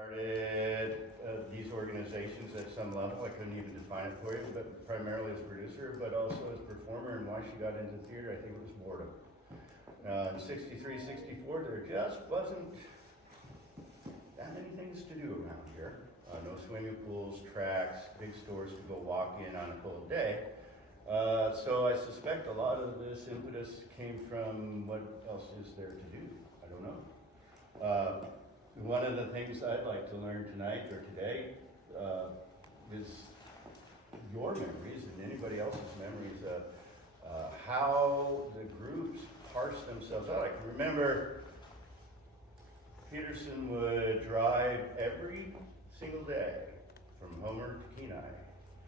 started these organizations at some level. I couldn't even define it for you, but primarily as producer, but also as performer. And why she got into theater, I think it was boredom. In 63, 64, there just wasn't that many things to do around here. No swimming pools, tracks, big stores to go walk in on a cold day. So I suspect a lot of this impetus came from what else is there to do? I don't know. One of the things I'd like to learn tonight or today is your memories and anybody else's memories of how the groups parse themselves out. I can remember Peterson would drive every single day from Homer to Kenai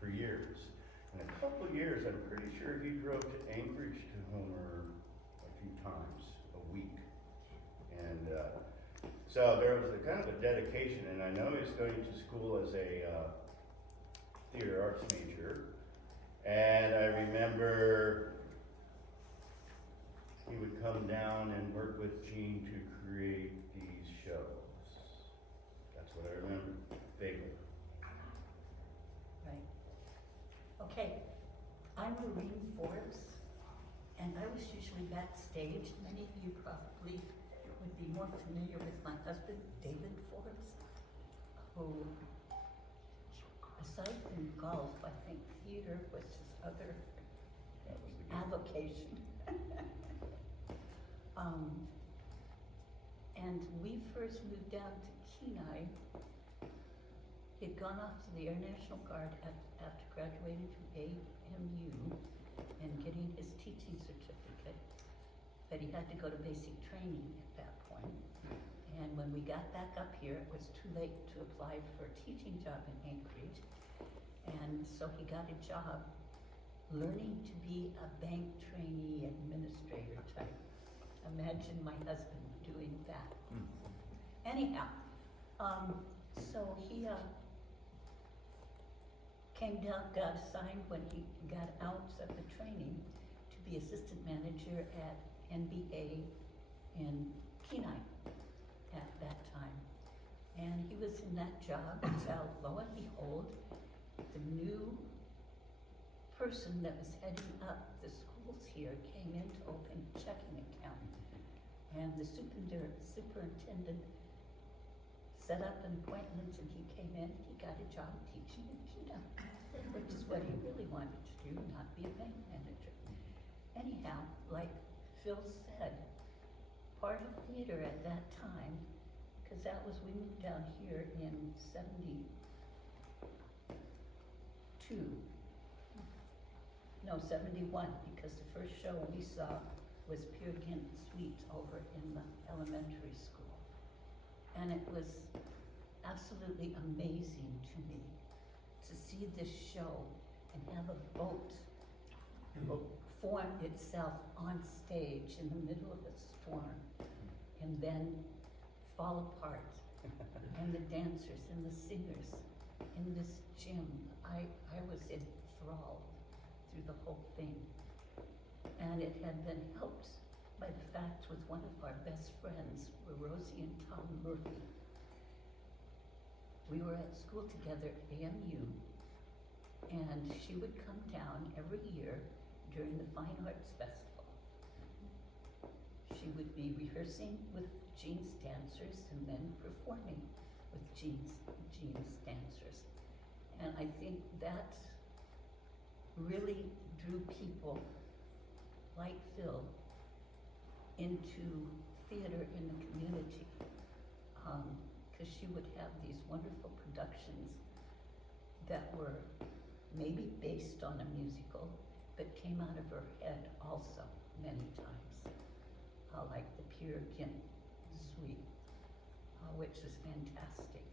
for years. In a couple of years, I'm pretty sure he drove to Anchorage to Homer a few times a week. And so there was a kind of a dedication, and I know he was going to school as a theater arts major. And I remember he would come down and work with Gene to create these shows. That's what I remember vaguely. Right. Okay, I'm Maureen Forbes, and I was usually backstage. Many of you probably would be more familiar with my husband, David Forbes, who, aside from golf, I think theater was his other avocation. And we first moved down to Kenai. He'd gone off to the Air National Guard after graduating from AMU and getting his teaching certificate, but he had to go to basic training at that point. And when we got back up here, it was too late to apply for a teaching job in Anchorage. And so he got a job learning to be a bank trainee administrator type. Imagine my husband doing that. Anyhow, so he came down, got assigned when he got out of the training to be assistant manager at NBA in Kenai at that time. And he was in that job until, lo and behold, the new person that was heading up the schools here came in to open a checking account. And the superintendent set up an appointment, and he came in, he got a job teaching in Kenai, which is what he really wanted to do, not be a bank manager. Anyhow, like Phil said, part of theater at that time, because that was, we moved down here in 72. No, 71, because the first show we saw was Peer Gynt Suite over in the elementary school. And it was absolutely amazing to me to see this show and have a boat form itself on stage in the middle of a storm and then fall apart. And the dancers and the singers in this gym, I was enthralled through the whole thing. And it had been helped by the fact with one of our best friends, were Rosie and Tom Murphy. We were at school together at AMU, and she would come down every year during the Fine Arts Festival. She would be rehearsing with Gene's dancers and then performing with Gene's dancers. And I think that really drew people like Phil into theater in the community, because she would have these wonderful productions that were maybe based on a musical, but came out of her head also many times, like the Peer Gynt Suite, which was fantastic.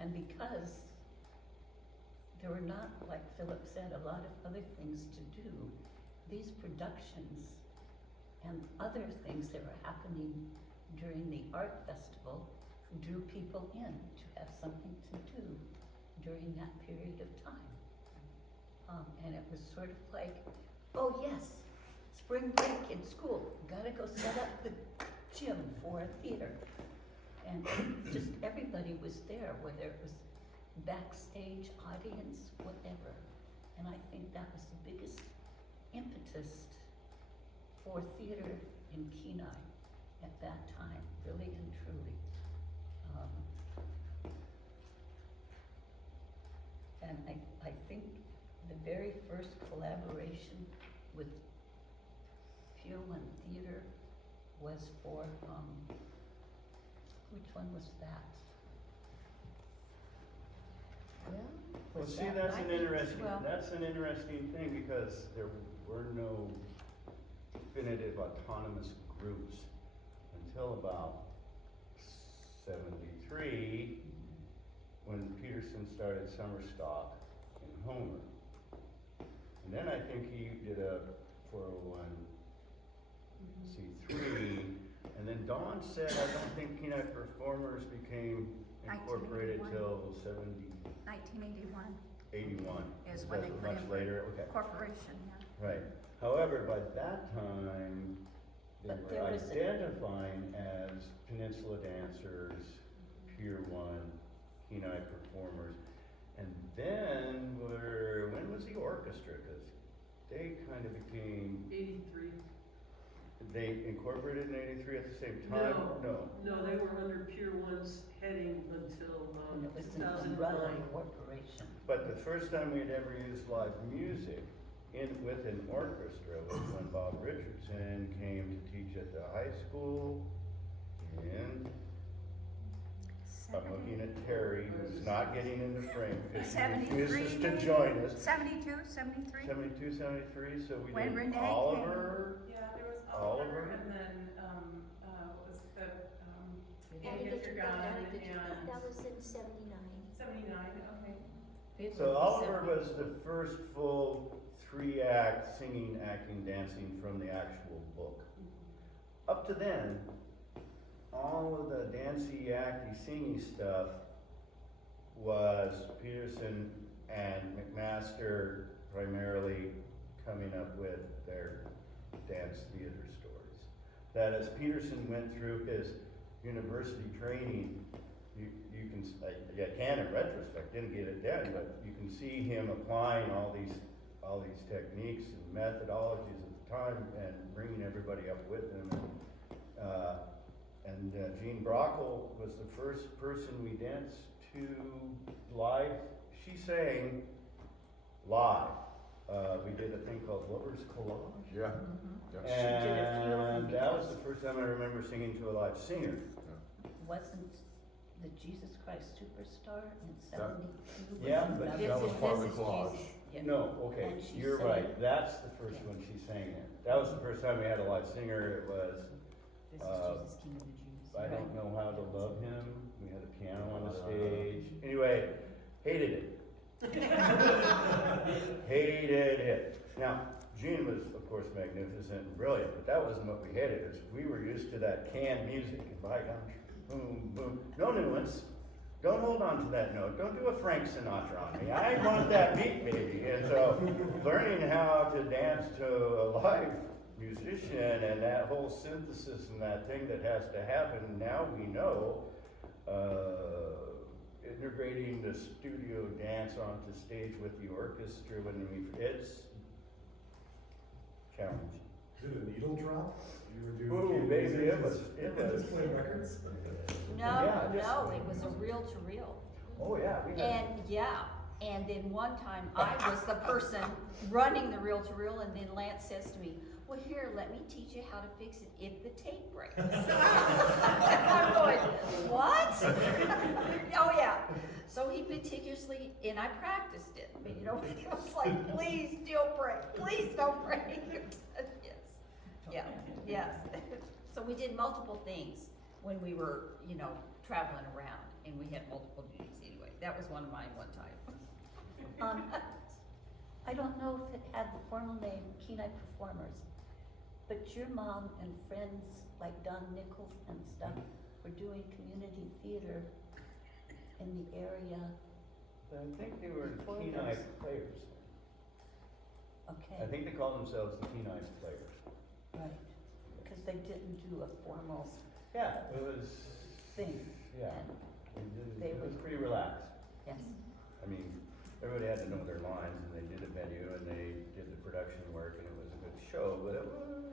And because there were not, like Philip said, a lot of other things to do, these productions and other things that were happening during the art festival drew people in to have something to do during that period of time. And it was sort of like, oh yes, spring break in school, gotta go set up the gym for a theater. And just everybody was there, whether it was backstage, audience, whatever. And I think that was the biggest impetus for theater in Kenai at that time, really and truly. And I think the very first collaboration with Pier One Theater was for, which one was that? Well, Was see, that- that's I an think- interesting, well, that's an interesting thing, because there were no definitive autonomous groups until about 73, when Peterson started Summer Stock in Homer. And then I think he did a 401c3, and then Don said, I don't think Kenai Performers became incorporated 1981. till 1981 81. is when they That's put much in later, okay. corporation, yeah. Right. However, by that time, they But were there was a- identifying as Peninsula Dancers, Pier One, Kenai Performers. And then when was the orchestra? Because they kind of became, 83. they incorporated in 83 at the same time? No, they were under Pier One's heading until, And it was an 2009. umbrella corporation. But the first time we'd ever used live music with an orchestra was when Bob Richardson came to teach at the high school. And I'm looking at Terry, who's not getting in the frame because she 73 refuses to maybe? join us. 72, 73? 72, 73, so we When did Renee Oliver. Yeah, there was Oliver. Oliver, and then, what was the, Addie Get Your Gun, Get Your Gun. and That was in 79. 79, okay. It So was Oliver the was the first full 3-act singing, acting, dancing from the actual book. Up to then, all of the dancey, acty, singy stuff was Peterson and McMaster primarily coming up with their dance theater stories. That as Peterson went through his university training, you can, I can in retrospect, didn't get it then, but you can see him applying all these techniques and methodologies at the time and bringing everybody up with him. And Jean Brockle was the first person we danced to live. She sang live. We did a thing called Lover's Collage. Yeah. She did a few of them And that was because- the first time I remember singing to a live singer. Wasn't the Jesus Christ Superstar in 72? Yeah, but This that was is- part of this the is collage. Jesus, yeah. No, okay, And she you're sang- right. That's the first one she sang in. That was the first time we had a live singer. It was, This is Jesus, King of the Jews. I don't Right. know how to love him. We had a piano on the stage. Anyway, hated it. Hated it. Now, Gene was, of course, magnificent and brilliant, but that wasn't what we hated, because we were used to that canned music, and by gosh, boom, boom. No nuance. Don't hold on to that note. Don't do a Frank Sinatra on me. I want that beat, baby. And so, learning how to dance to a live musician and that whole synthesis and that thing that has to happen, now we know, integrating the studio dance onto stage with the orchestra, it's challenging. Did a needle drop? You were doing. Ooh, canned baby, music? it was, Just playing records? No, Yeah, just- no, it was a reel to reel. oh yeah, we had, And, yeah, and then one time I was the person running the reel to reel, and then Lance says to me, well, here, let me teach you how to fix it if the tape breaks. I'm going, what? Oh, yeah. So he meticulously, and I practiced it, but you know, it was like, please don't break, please don't break. Yes, yeah, yes. So we did multiple things when we were, you know, traveling around, and we had multiple duties anyway. That was one of mine one time. I don't know if it had the formal name Kenai Performers, but your mom and friends like Don Nichols and stuff were doing community theater in the area. I think they were Kenai Players. Okay, I think they called themselves the Kenai Players. right, because they didn't do a formal, Yeah, it was thing. Yeah. And It was pretty relaxed. yes, I mean, everybody had to know their lines, and they did a venue, and they did the production work, and it was a good show, but it was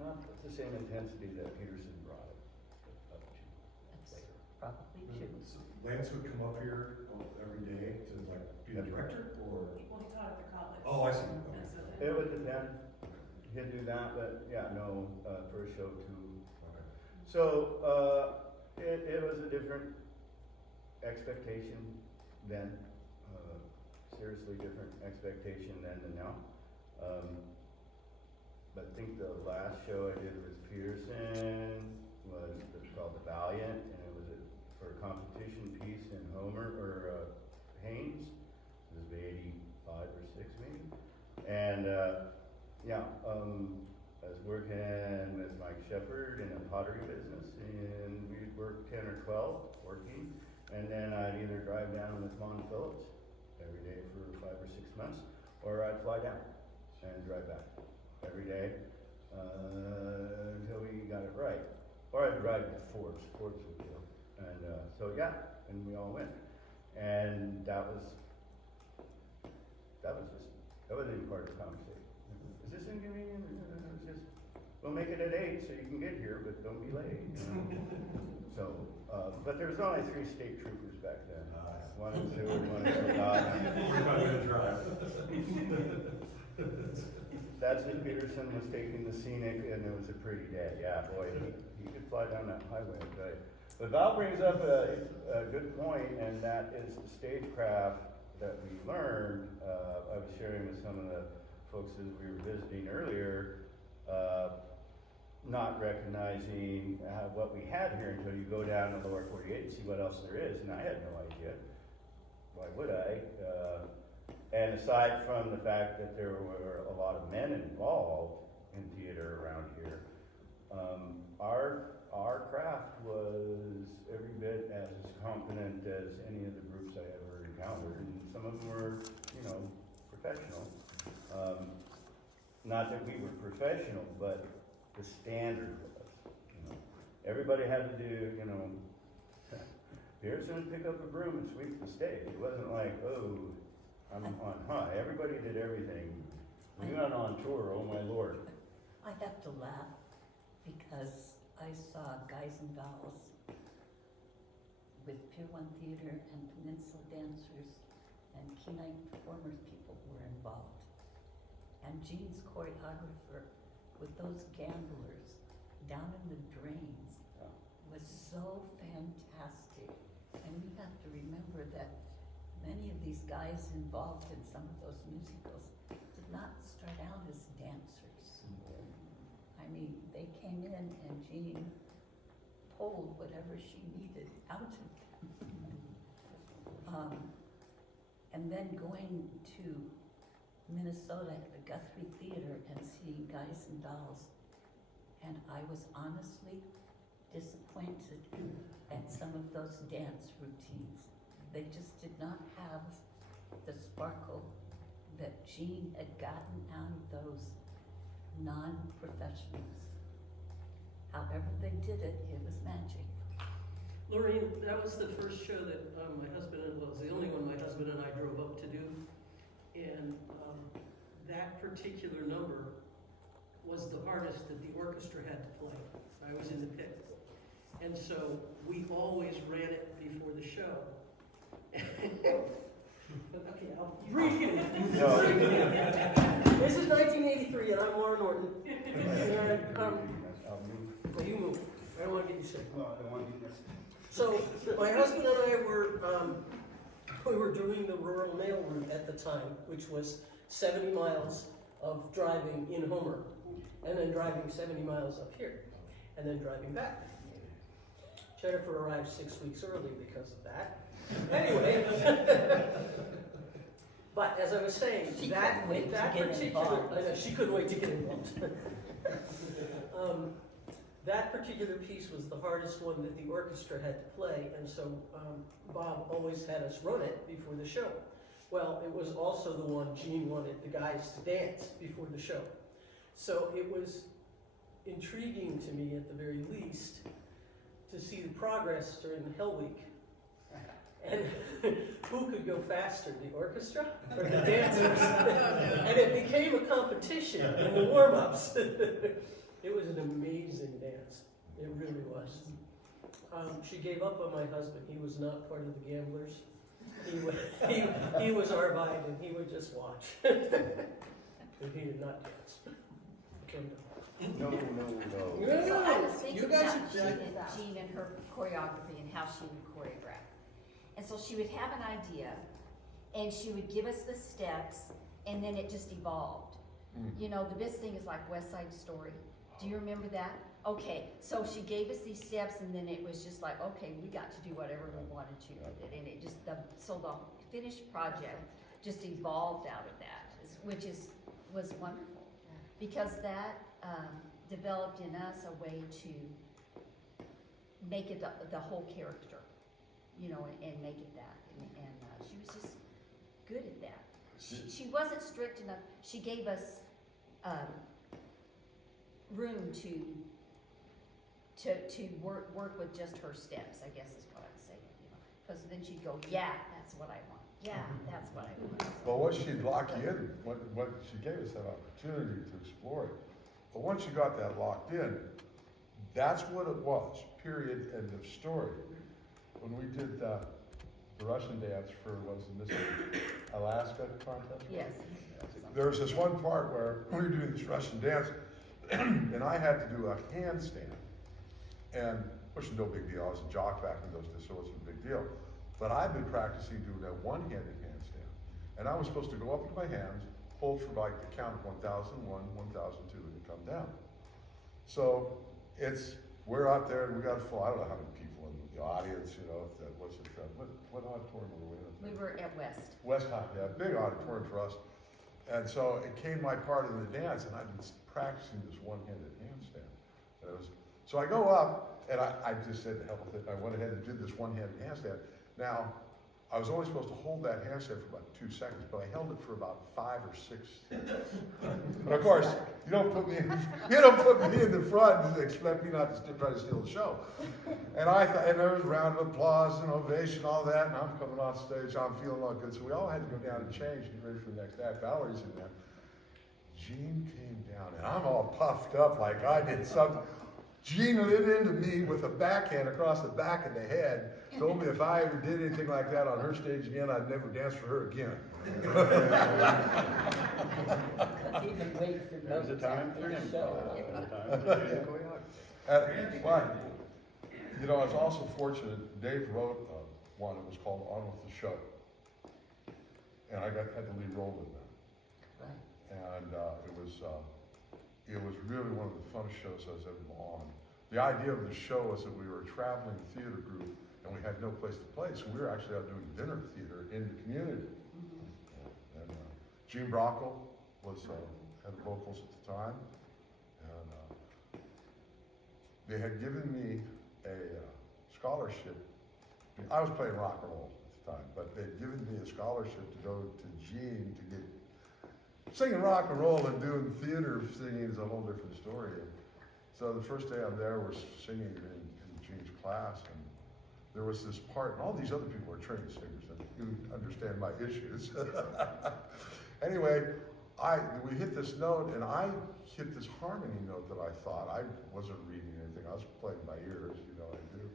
not with the same intensity that Peterson brought it up to that's later. probably true. Lance would come up here every day to like be the director, or? Well, he taught at the college. Oh, I see. And Okay. so then- It would depend. He'd do that, but yeah, no, for a show too. Okay. So, it was a different expectation then, seriously different expectation then than now. But I think the last show I did with Peterson was called The Valiant, and it was for a competition piece in Homer, or Haynes. It was the 85 or 6 maybe. And, yeah, I was working with Mike Shepard in a pottery business, and we'd work 10 or 12, 14, and then I'd either drive down with Mon Phillips every day for 5 or 6 months, or I'd fly down and drive back every day until we got it right. Or I'd ride with Forbes would do. And so yeah, and we all went. And that wasn't even part of the conversation. Is this inconvenient? It's just, we'll make it at 8 so you can get here, but don't be late. You know? So, but there was only 3 state troopers back then. One in Seward, one in Scott. 45-minute drive. That's when Peterson was taking the scenic, and it was a pretty day. Yeah, boy, he could fly down that highway and tell you. But Val brings up a good point, and that is the stagecraft that we learned. I was sharing with some of the folks as we were visiting earlier, not recognizing what we had here until you go down to the lower 48 and see what else there is, and I had no idea. Why would I? And aside from the fact that there were a lot of men involved in theater around here, our craft was every bit as competent as any of the groups I ever encountered, and some of them were, you know, professional. Not that we were professional, but the standard was, you know, everybody had to do, you know, Pearson would pick up a broom and sweep the stage. It wasn't like, oh, I'm on high. Everybody did everything. We went on tour, oh my Lord. I have to laugh because I saw Guys and Dolls with Pier One Theater and Peninsula Dancers and Kenai Performers people were involved. And Gene's choreographer with those gamblers down in the drains was so fantastic. And you have to remember that many of these guys involved in some of those musicals did not start out as dancers. I mean, they came in and Jean pulled whatever she needed out of them. And then going to Minnesota at the Guthrie Theater and seeing Guys and Dolls, and I was honestly disappointed at some of those dance routines. They just did not have the sparkle that Jean had gotten out of those non-professionals. However they did it, it was magic. Lorraine, that was the first show that my husband and, well, it was the only one my husband and I drove up to do. And that particular number was the hardest that the orchestra had to play. I was in the pit. And so we always ran it before the show. Okay, I'll brief you. No. This is 1983 and I'm Laura Norton. And, I'll move. well, you move. I don't want to get you sick. Well, I want you to. So my husband and I were doing the rural mail route at the time, which was 70 miles of driving in Homer, and then driving 70 miles up here, and then driving back. Jennifer arrived 6 weeks early because of that. Anyway, but as I was saying, She that couldn't wait to that get particular, involved. I know, she couldn't wait to get involved. That particular piece was the hardest one that the orchestra had to play, and so Bob always had us run it before the show. Well, it was also the one Gene wanted the guys to dance before the show. So it was intriguing to me, at the very least, to see the progress during the Hell Week. And who could go faster, the orchestra or the dancers? And it became a competition in the warm-ups. It was an amazing dance. It really was. She gave up on my husband. He was not part of the gamblers. He was Arvide, and he would just watch. And he did not dance. Okay, No. So I was thinking You guys about are- Jean and her choreography and how she would choreograph. And so she would have an idea, and she would give us the steps, and then it just evolved. You know, the best thing is like West Side Story. Do you remember that? Okay, so she gave us these steps, and then it was just like, okay, we got to do whatever we wanted to with it, and it just, so the finished project just evolved out of that, was wonderful. Because that, developed in us a way to make it the whole character, you know, and make it that, and she was just good at that. She wasn't strict enough, she gave us, room to work with just her steps, I guess is what I'm saying, you know. Cause then she'd go, yeah, that's what I want, yeah, that's what I want. But once she'd lock you in, what she gave us that opportunity to explore it. But once you got that locked in, that's what it was, period, end of story. When we did the Russian dance for, was it Miss Alaska contest? Yes. There was this one part where we were doing this Russian dance, and I had to do a handstand. And, which is no big deal, I was a jock back in those days, so it wasn't a big deal. But I'd been practicing doing that one-handed handstand. And I was supposed to go up with my hands, hold for like the count of 1,001, 1,002, and come down. So we're out there and we got a full, I don't know how many people in the audience, you know, what auditorium were we in? We were at West. West High, yeah, big auditorium for us. And so it came my part of the dance, and I've been practicing this one-handed handstand. And so I go up, and I just said to hell with it. I went ahead and did this one-handed handstand. Now, I was only supposed to hold that handstand for about 2 seconds, but I held it for about 5 or 6 seconds. And of course, you don't put me in the front and expect me not to try to steal the show. And and there was a round of applause and ovation, all that, and I'm coming off stage, I'm feeling all good. So we all had to go down and change, get ready for the next act. Valerie's in there. Jean came down, and I'm all puffed up like I did something. Jean lit into me with a backhand across the back of the head, told me if I ever did anything like that on her stage again, I'd never dance for her again. Couldn't even wait for There was a time for him. But, you know, I was also fortunate, Dave wrote one, it was called On With the Show. And I had the lead role in that. Right. And it was really one of the funnest shows I was ever on. The idea of the show was that we were a traveling theater group and we had no place to play, so we were actually out doing dinner theater in the community. And Gene Brockle had the vocals at the time, and they had given me a scholarship. I was playing rock and roll at the time, but they'd given me a scholarship to go to Gene to get singing rock and roll and doing theater singing is a whole different story. And so the first day I'm there, we're singing in Gene's class, and there was this part, and all these other people are trained singers, and you understand my issues. Anyway, we hit this note, and I hit this harmony note that I thought, I wasn't reading anything, I was playing by ears, you know I do.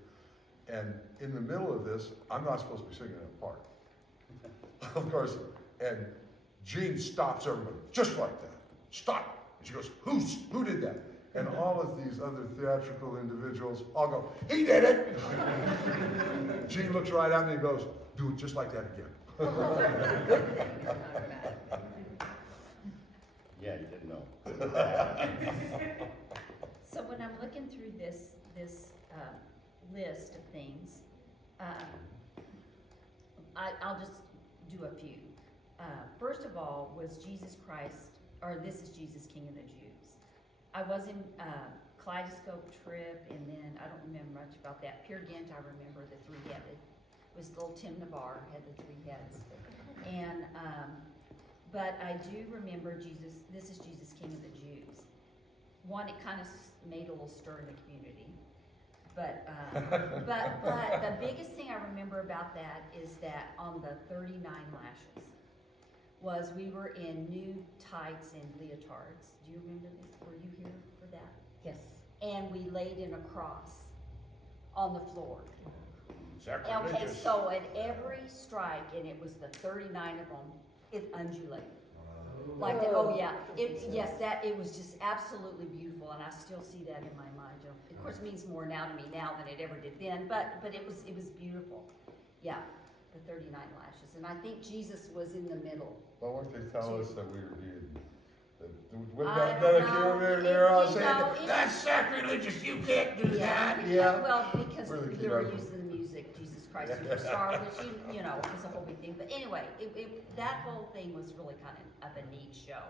And in the middle of this, I'm not supposed to be singing a part. Of course, and Gene stops everybody, just like that. Stop. And she goes, who did that? And all of these other theatrical individuals all go, he did it! Gene looks right at me and goes, do it just like that again. Yeah, you didn't know. So when I'm looking through this list of things, I'll just do a few. First of all was Jesus Christ, or This is Jesus, King of the Jews. I was in Kaleidoscope Trip, and then I don't remember much about that. Peer Gynt, I remember the three-headed. It was little Tim Navarre, had the 3 heads. And, but I do remember This is Jesus, King of the Jews. One, it kind of made a little stir in the community. But the biggest thing I remember about that is that on the 39 lashes was we were in new tights and leotards. Do you remember this? Were you here for that? Yes. And we laid in a cross on the floor. Okay, Sacrilegious. so at every strike, and it was the 39 of them, it undulated. Like, oh yeah, it was just absolutely beautiful, and I still see that in my mind. Of course, it means more now to me now than it ever did then, but it was beautiful. Yeah, the 39 lashes, and I think Jesus was in the middle. Well, weren't they telling us that we were being, with I that don't medicare know. there, I was You saying, know, it- that's sacrilegious, you can't do that, because- yeah. Well, because We're the we were kiddos. using the music, Jesus Christ Superstar, which you know was a whole big thing. But anyway, that whole thing was really kind of a neat show,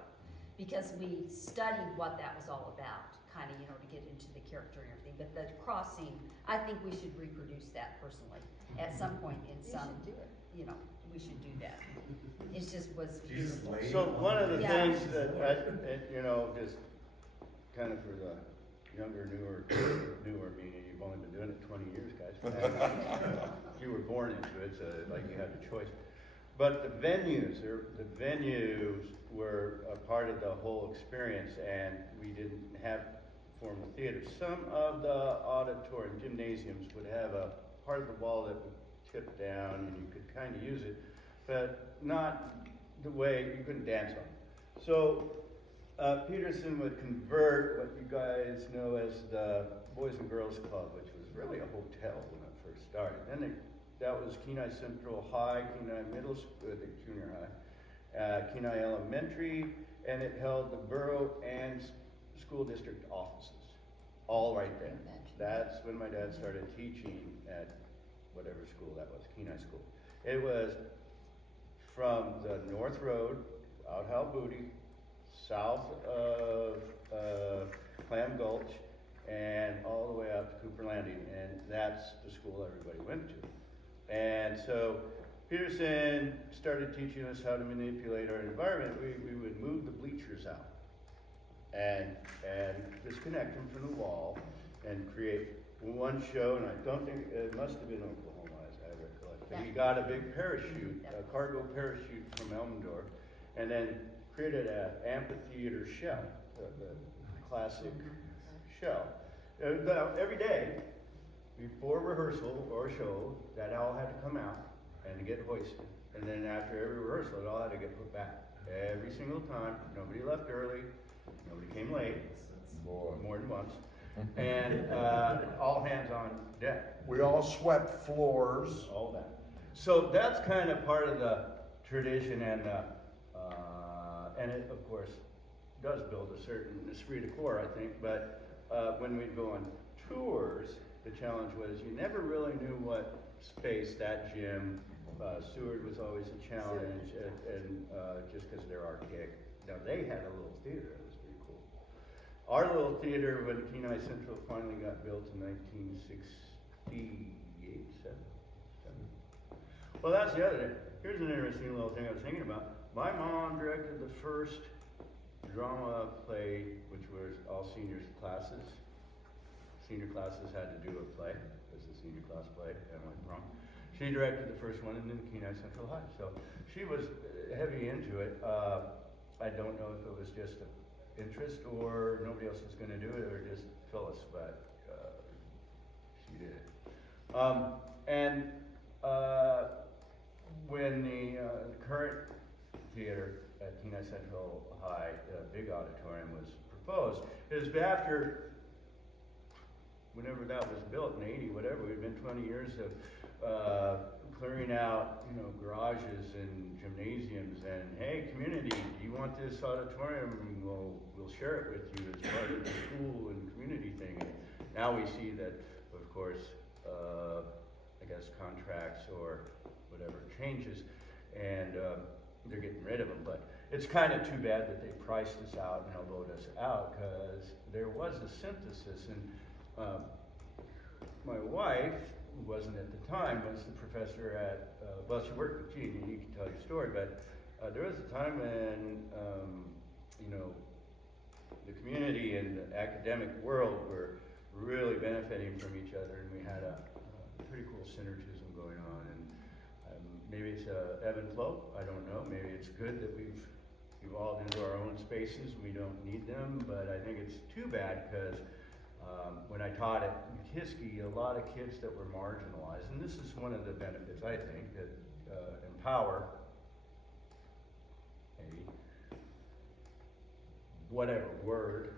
because we studied what that was all about, kind of, to get into the character and everything. But the crossing, I think we should reproduce that personally at some point in some, do it. we should do that. It just was Jesus beautiful. laid. So one of the Yeah. things that, just kind of for the younger, newer meaning, you've only been doing it 20 years, guys. You were born into it, so like you had a choice. But the venues were a part of the whole experience, and we didn't have formal theater. Some of the auditorium gymnasiums would have a part of the wall that would tip down, and you could kind of use it, but not the way you couldn't dance on. So Peterson would convert what you guys know as the Boys and Girls Club, which was really a hotel when it first started. Then that was Kenai Central High, Kenai Middle School, the junior high, Kenai Elementary, and it held the borough and school district offices, all right there. That's when my dad started teaching at whatever school that was, Kenai School. It was from the North Road, out Hal Booty, south of Clam Gulch, and all the way out to Cooper Landing, and that's the school everybody went to. And so Peterson started teaching us how to manipulate our environment. We would move the bleachers out and disconnect them from the wall and create one show, and I don't think, it must have been Oklahoma, as I recollect. But he got a big parachute, a cargo parachute from Elmendorf, and then created an amphitheater shell, the classic shell. Every day, before rehearsal or show, that all had to come out and get hoisted. And then after every rehearsal, it all had to get put back. Every single time, nobody left early, nobody came late, more than once, and all hands on deck. We all swept floors. All that. So that's kind of part of the tradition, and it, of course, does build a certain esprit de corps, I think, but when we'd go on tours, the challenge was you never really knew what space that gym, Seward was always a challenge, and just because they're archaic. Now, they had a little theater, it was pretty cool. Our little theater, when Kenai Central finally got built in 1968, 7. Well, that's the other thing. Here's an interesting little thing I was thinking about. My mom directed the first drama play, which was all seniors classes. Senior classes had to do a play. It was a senior class play, Emily Prom. She directed the first one in Kenai Central High. So she was heavy into it. I don't know if it was just an interest or nobody else was going to do it or just Phyllis, but she did it. When the current theater at Kenai Central High, big auditorium, was proposed, it was after, whenever that was built in 80, whatever, we'd been 20 years of clearing out, garages and gymnasiums, and hey, community, do you want this auditorium? We'll share it with you as part of the school and community thing. And now we see that, of course, I guess contracts or whatever changes, and they're getting rid of them. But it's kind of too bad that they priced us out and elbowed us out, because there was a synthesis. And my wife, who wasn't at the time, was the professor at, she worked with Gene, and you can tell your story, but there was a time when, the community and the academic world were really benefiting from each other, and we had a pretty cool synergism going on. And maybe it's a ebb and flow. I don't know. Maybe it's good that we've evolved into our own spaces. We don't need them, but I think it's too bad because when I taught at Kiski, a lot of kids that were marginalized, and this is one of the benefits I think that empower, maybe, whatever word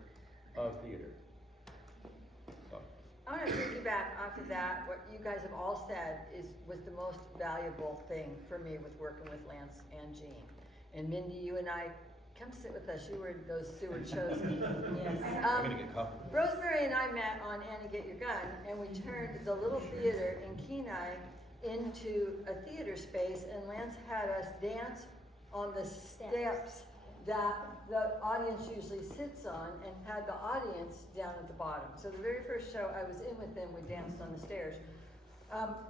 of theater. So, I want to piggyback off of that. What you guys have all said was the most valuable thing for me with working with Lance and Jean. And Mindy, you and I, come sit with us. You were those Seward shows. Yes. I'm gonna get coffee. Rosemary and I met on Annie Get Your Gun, and we turned the little theater in Kenai into a theater space, and Lance had us dance on the steps that the audience usually sits on, and had the audience down at the bottom. So the very first show I was in with them, we danced on the stairs.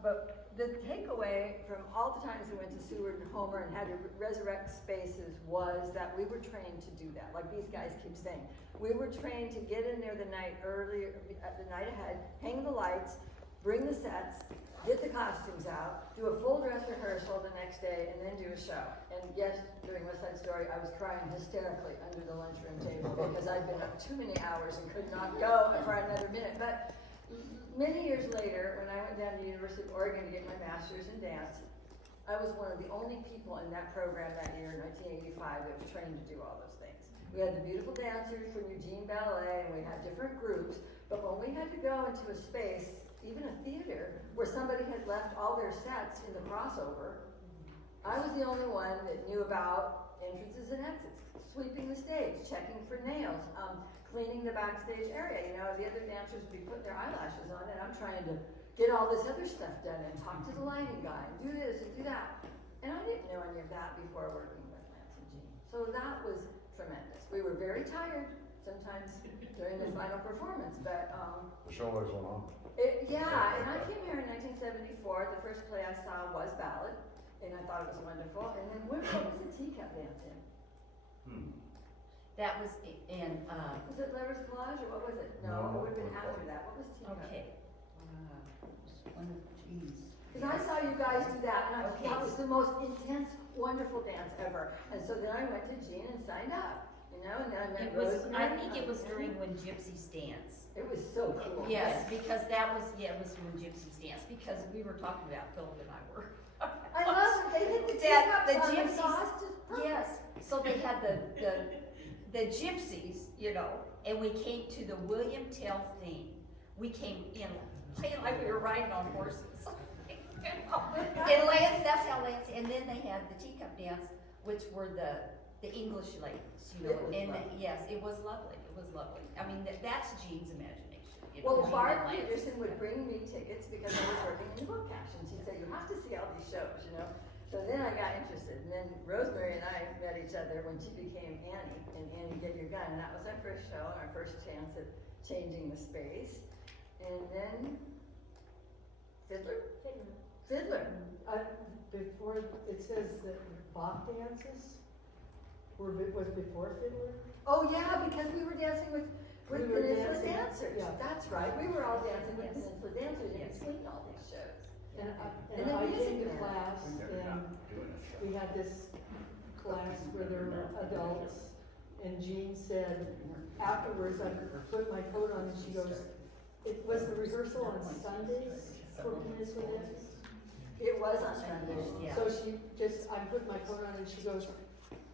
But the takeaway from all the times we went to Seward and Homer and had to resurrect spaces was that we were trained to do that. Like these guys keep saying, we were trained to get in there the night earlier, the night ahead, hang the lights, bring the sets, get the costumes out, do a full dress rehearsal the next day, and then do a show. And yes, during West Side Story, I was crying hysterically under the lunchroom table because I'd been up too many hours and could not go for another minute. But many years later, when I went down to the University of Oregon to get my master's in dance, I was one of the only people in that program that year, in 1985, that was trained to do all those things. We had the beautiful dancers from Eugene Ballet, and we had different groups, but when we had to go into a space, even a theater, where somebody had left all their sets in the crossover, I was the only one that knew about entrances and exits, sweeping the stage, checking for nails, cleaning the backstage area. You know, the other dancers would be putting their eyelashes on, and I'm trying to get all this other stuff done and talk to the lighting guy and do this and do that. And I didn't know any of that before working with Lance and Jean. So that was tremendous. We were very tired sometimes during the final performance, but The show always went on. yeah, and I came here in 1974. The first play I saw was Ballad, and I thought it was wonderful. And then what was the teacup dance in? That was in, Was it Lover's Collage, or what was it? No, it would have been after that. What was teacup? okay. Geez. Because I saw you guys do that, and I thought Okay. that was the most intense, wonderful dance ever. And so then I went to Jean and signed up, you know, and then I met It was, Rosemary. I think it was during When Gypsies Dance. It was so cool. Yes, because that was, it was When Gypsies Dance, because we were talking about, Philip and I were. I love it. They hit the That- teacups the on gypsies- the sauce, just perfect. Yes, so they had the gypsies, you know, and we came to the William Tell theme. We came in, playing like we were riding on horses. And Lance, that's how Lance, and then they had the teacup dance, which were the English ladies, you know, It was and lovely. yes, it was lovely, it was lovely. I mean, that's Jean's imagination. You know, Well, Jean Barb and Lance. Peterson would bring me tickets because I was working in the book cash, and she'd say, you have to see all these shows, you know? So then I got interested, and then Rosemary and I met each other when she became Annie, and Annie Get Your Gun, and that was our first show, and our first chance at changing the space. And then, Fiddler? Fiddler. Before, it says that Bach dances was before Fiddler? Oh, yeah, because we were dancing with We were Peninsula dancing, dancers. yeah. That's right, we were all dancing with Yes. Peninsula dancers in Yes. between all these shows. And And then I music came to man. class We've never and not doing a show. we had this class where there were adults, and Jean said, afterwards, I put my coat on, and she goes, it was the rehearsal on Sundays for Peninsula Dances? It was on Sunday. Yeah. So she just, I put my coat on, and she goes,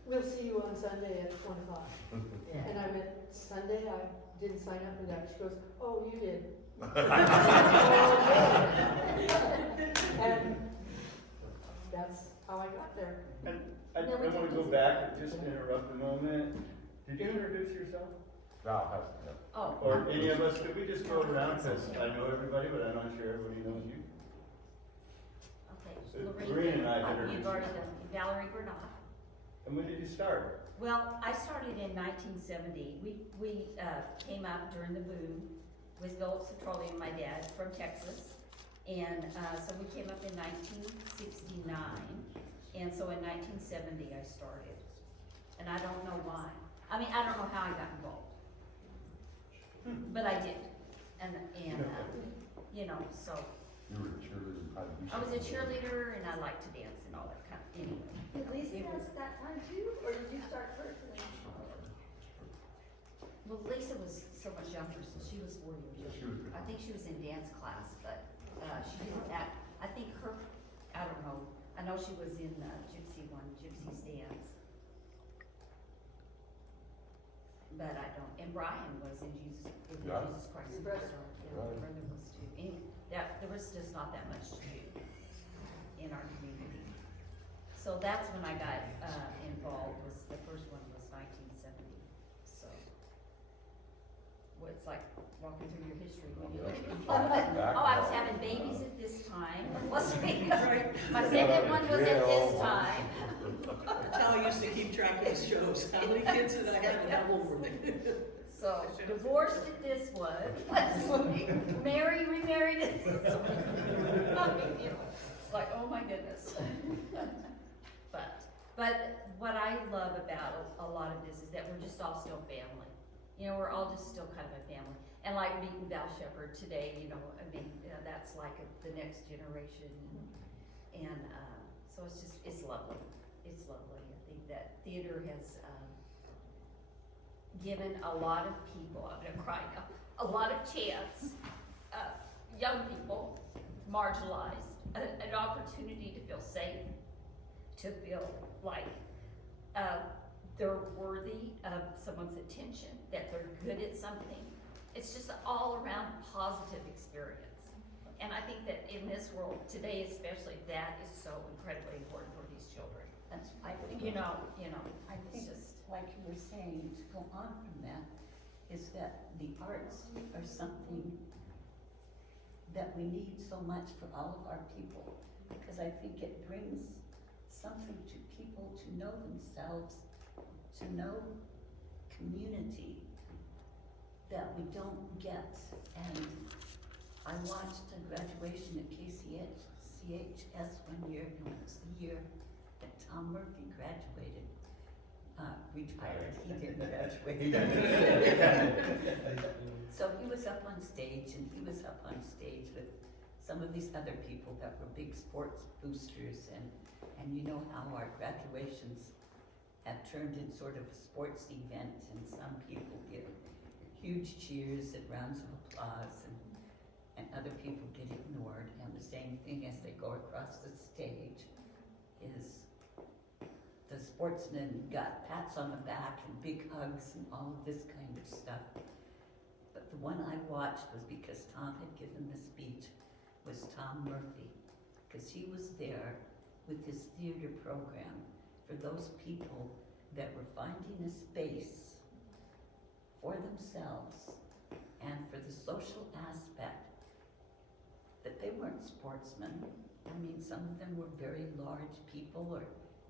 we'll see you on Sunday at 1 o'clock. And I went, Sunday, I didn't sign up for that. She goes, oh, you did. And that's how I got there. And I want to go back and just interrupt a moment. Did you introduce yourself? Val has to, Oh. Or any of us, could we just go around, because I know everybody, but I'm not sure everybody knows you. Okay, Lorene and I You've introduced already you. done, Valerie Bernard. And when did you start? Well, I started in 1970. We came up during the boom with Phillips Petroleum, my dad, from Texas. And so we came up in 1969. And so in 1970 I started. And I don't know why. I mean, I don't know how I got involved. But I did. you know, so. You were a cheerleader in high school. I was a cheerleader and I liked to dance and all that kind of, anyway. Did Lisa dance at that time too, or did you start first? Well, Lisa was so much younger, so she was 4 years Yeah, she younger. was good. I think she was in dance class, but, she didn't act, I think her, I don't know, I know she was in, Gypsy's dance. But I don't, and Brian was in Jesus Yeah. Christ Your brother. Superstar. Yeah, Right. my brother was too. Anyway, there was just not that much to do in our community. So that's when I got, involved, the first one was 1970, so. Well, it's like walking through your history when you look at oh, I was having babies at this time, let's see, my second one was at this time. That's how I used to keep track of the shows. How many kids did I have and how old were they? So, divorced at this one, remarried at this one. I mean, you know, it's like, oh my goodness. But what I love about a lot of this is that we're just all still family. You know, we're all just still kind of a family. And like meeting Val Shepherd today, you know, I mean, that's like the next generation. And so it's lovely. It's lovely. I think that theater has given a lot of people, I'm gonna cry now, a lot of chance, young people, marginalized, an opportunity to feel safe, to feel like they're worthy of someone's attention, that they're good at something. It's just an all-around positive experience. And I think that in this world today especially, that is so incredibly important for these children. That's, I think. You know, I it's think, just, like you were saying, to go on from that, is that the arts are something that we need so much for all of our people, because I think it brings something to people to know themselves, to know community that we don't get. And I watched a graduation at CHS one year, and it was the year that Tom Murphy graduated. Retired, he didn't graduate. He did. So he was up on stage, and he was up on stage with some of these other people that were big sports boosters, and you know how our graduations have turned in sort of a sports event, and some people give huge cheers and rounds of applause, and other people get ignored, and the same thing as they go across the stage is the sportsmen got pats on the back and big hugs and all of this kind of stuff. But the one I watched was because Tom had given the speech, was Tom Murphy, because he was there with his theater program for those people that were finding a space for themselves and for the social aspect, that they weren't sportsmen. I mean, some of them were very large people or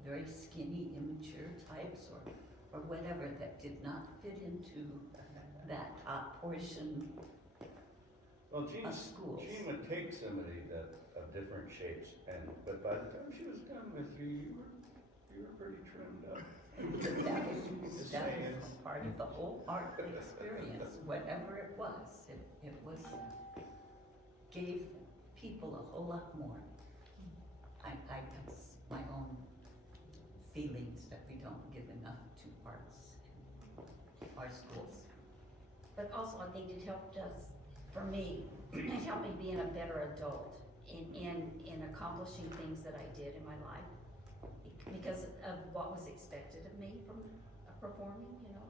very skinny, immature types or whatever that did not fit into that top portion Well, of schools. Jean would take somebody of different shapes, but by the time she was done with you, you were pretty trimmed up. That was part of the whole art experience, whatever it was. It was, gave people a whole lot more. That's my own feelings that we don't give enough to arts in our schools. but also I think it helped us, for me, it helped me being a better adult in accomplishing things that I did in my life because of what was expected of me from performing, you know.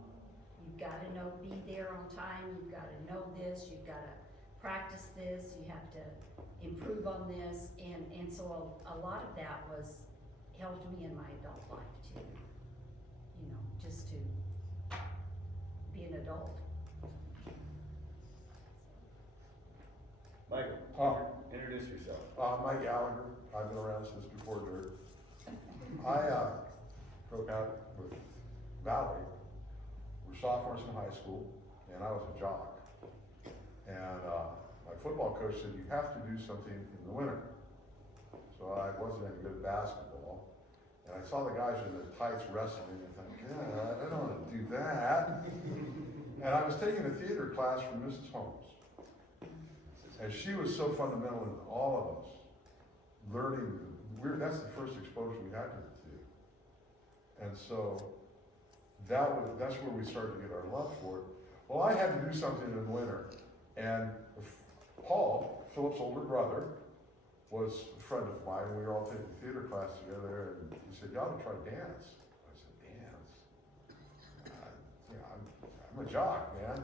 You've gotta be there on time, you've gotta know this, you've gotta practice this, you have to improve on this, and so a lot of that helped me in my adult life too. You know, just to be an adult. Michael, introduce yourself. Mike Gallagher, I've been around since before dirt. I broke out with Valley. We're sophomores in high school, and I was a jock. And my football coach said, you have to do something in the winter. So I wasn't any good at basketball. And I saw the guys in the tights wrestling, and I thought, God, I don't want to do that. And I was taking a theater class from Mrs. Holmes. And she was so fundamental in all of us, learning, that's the first exposure we had to the theater. And so, that's where we started to get our love for it. Well, I had to do something in the winter, and Paul, Philip's older brother, was a friend of mine. We were all taking theater class together, and he said, "You ought to try dance." I said, "Dance? I'm a jock, man."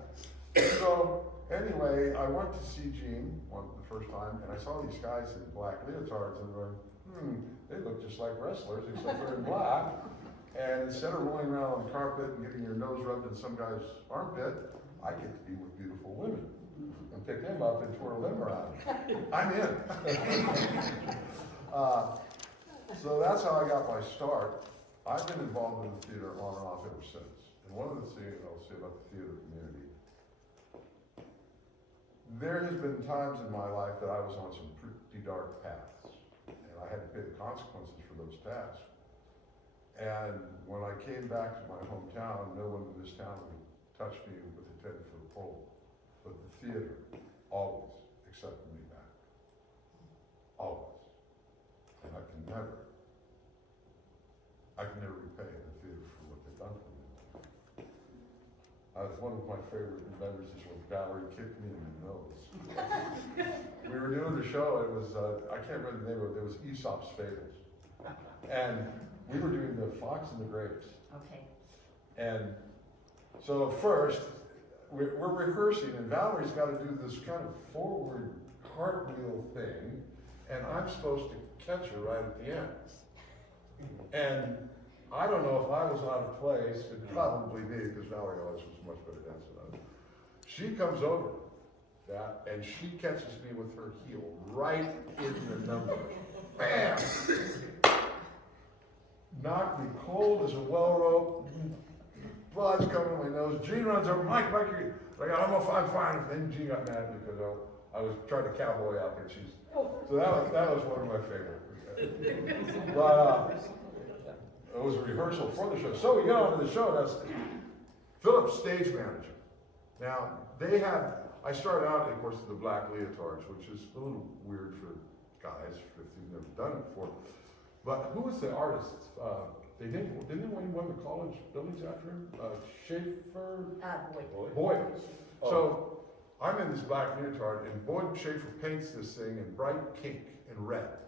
So anyway, I went to see Gene the first time, and I saw these guys in black leotards, and going, they look just like wrestlers, except they're in black. And instead of rolling around on the carpet and getting your nose rubbed in some guy's armpit, I get to be with beautiful women and pick them up and twirl them around. I'm in. So that's how I got my start. I've been involved in the theater on and off ever since. And one of the things I'll say about the theater community, there has been times in my life that I was on some pretty dark paths, and I had to pay the consequences for those paths. And when I came back to my hometown, no one in this town would touch me with a 10-foot pole. But the theater always accepted me back. Always. And I can never repay the theater for what they've done for me. One of my favorite memories is when Valerie kicked me in the nose. We were doing the show, it was, I can't remember the name of it, it was Aesop's Fables. And we were doing the Fox and the Grapes. Okay. And so first, we're rehearsing, and Valerie's got to do this kind of forward cartwheel thing, and I'm supposed to catch her right at the end. And I don't know if I was out of place, it'd probably be, because Valerie always was a much better dancer than I was. She comes over that, and she catches me with her heel right in the number. Bam! Knocked me cold as a well rope. Blood's coming to my nose. Gene runs over, Mike, here. I got, I'm fine. And then Gene got mad because I was trying to cowboy out there. So that was one of my favorites. But it was a rehearsal for the show. So we get on to the show. That's Philip's stage manager. Now, I started out, of course, in the black leotards, which is a little weird for guys if you've never done it before. But who was the artist? Didn't they win one of the college buildings after him? Schaefer? Boyd. So I'm in this black leotard, and Boyd Schaefer paints this thing in bright pink and red.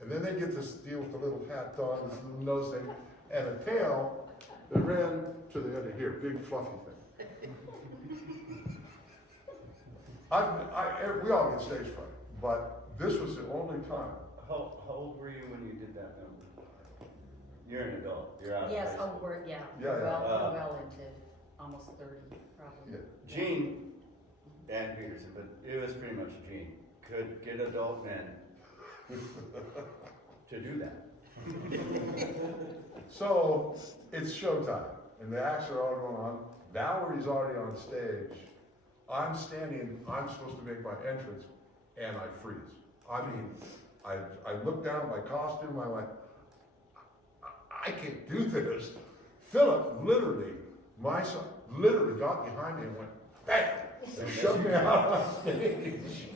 And then they get this deal with the little hat on, this little nose thing, and a tail that ran to the end of here, big fluffy thing. We all get stage fright, but this was the only time. How old were you when you did that number? You're an adult. You're out. Yes, of high oh, school. we're, yeah, Yeah, yeah. well into almost 30, probably. Yeah. Gene and Peterson, but it was pretty much Gene, could get adult men to do that. So it's showtime, and the acts are all going on. Valerie's already on stage. I'm standing, I'm supposed to make my entrance, and I freeze. I mean, I look down at my costume, I'm like, I can't do this. Philip literally, my son, literally got behind me and went, bam, and shoved me out on stage.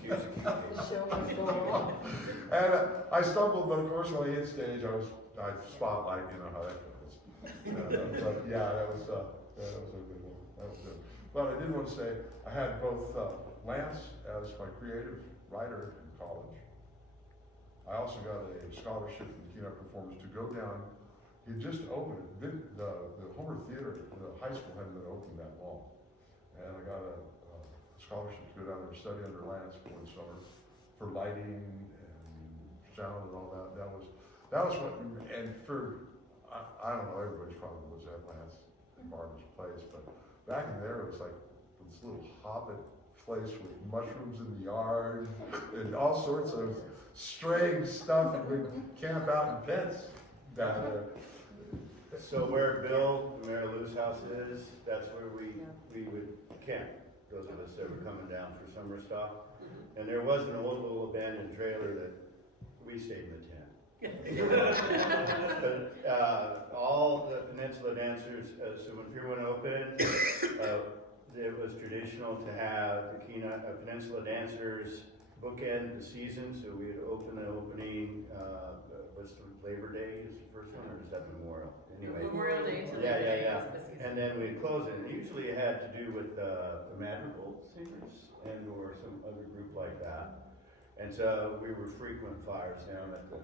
And I stumbled, but of course when I hit stage, I spotlight, you know how that goes. But yeah, that was a good one. That was good. But I did want to say, I had both Lance as my creative writer in college. I also got a scholarship from the Kenai Performers to go down. He just opened it. The Homer Theater, the high school hadn't been open that long. And I got a scholarship to go down there and study under Lance for one summer for lighting and sound and all that. That was what, and for, I don't know, everybody's probably was at Lance and Barbara's place, but back in there, it was like this little hobbit place with mushrooms in the yard and all sorts of strange stuff, and we'd camp out in tents down there. So where Bill, Mary Lou's house is, that's where we would camp, those of us that were coming down for summer stock. And there was an old little abandoned trailer that we stayed in the tent. But all the Peninsula dancers, so when Pier One opened, it was traditional to have the Kenai, Peninsula dancers bookend the season, so we would open the opening, what's the, Labor Day is the first one, or is that Memorial? Anyway. Memorial Day to Yeah, Labor Day yeah, is the season. And then we'd close it, and usually it had to do with, the Madrigal Singers and or some other group like that. And so we were frequent flyers down at the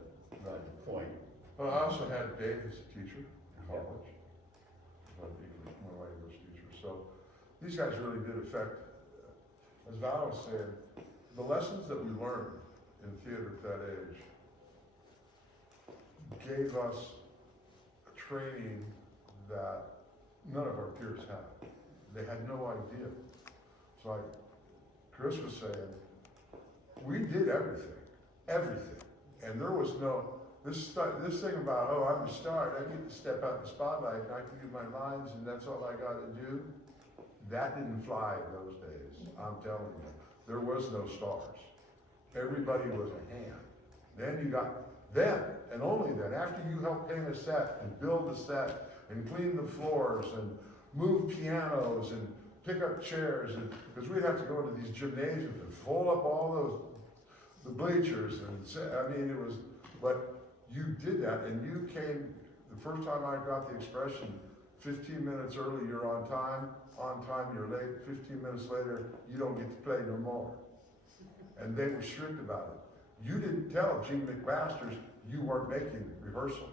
point. But I also had Dave as a teacher in college. But he was one of my English teachers. So these guys really did affect, as Val was saying, the lessons that we learned in theater at that age gave us a training that none of our peers had. They had no idea. So like Chris was saying, we did everything, everything. And there was no, this thing about, oh, I'm the star, I get to step out in the spotlight and I can do my lines and that's all I got to do. That didn't fly in those days, I'm telling you. There was no stars. Everybody was a hand. Then and only then, after you help paint a set and build a set and clean the floors and move pianos and pick up chairs, and because we'd have to go into these gymnasiums and fold up all the bleachers it was, but you did that and you came, the first time I got the expression, 15 minutes early you're on time you're late, 15 minutes later you don't get to play no more. And they were strict about it. You didn't tell Jean McMasters you weren't making rehearsal.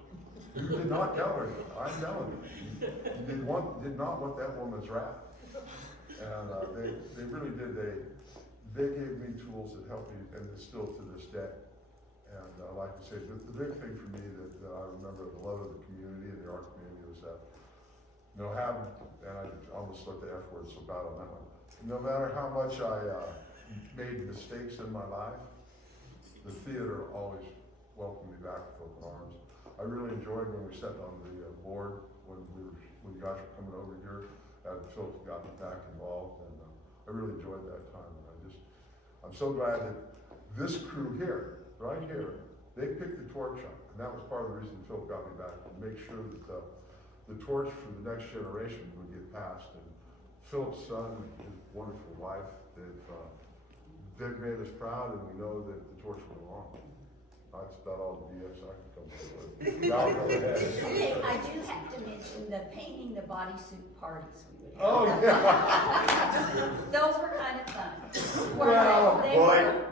You did not tell her, I'm telling you. You did not want that woman's wrath. And they really did, they gave me tools that helped me, and it's still to this day. And like I say, the big thing for me that I remember, the love of the community and the art community was that, and I almost let the F word so bad on that one. No matter how much I made mistakes in my life, the theater always welcomed me back with open arms. I really enjoyed when we sat on the board, when you guys were coming over here, Phil got me back involved, and I really enjoyed that time. And I'm so glad that this crew here, right here, they picked the torch up, and that was part of the reason Phil got me back, to make sure that the torch for the next generation would get passed. And Philip's son, his wonderful wife, they've made us proud, and we know that the torch will go on. That's about all the BS I can come up with. Now go ahead. Okay, I do have to mention the painting the bodysuit parties we would have. Oh, yeah. Those were kind of fun. Well,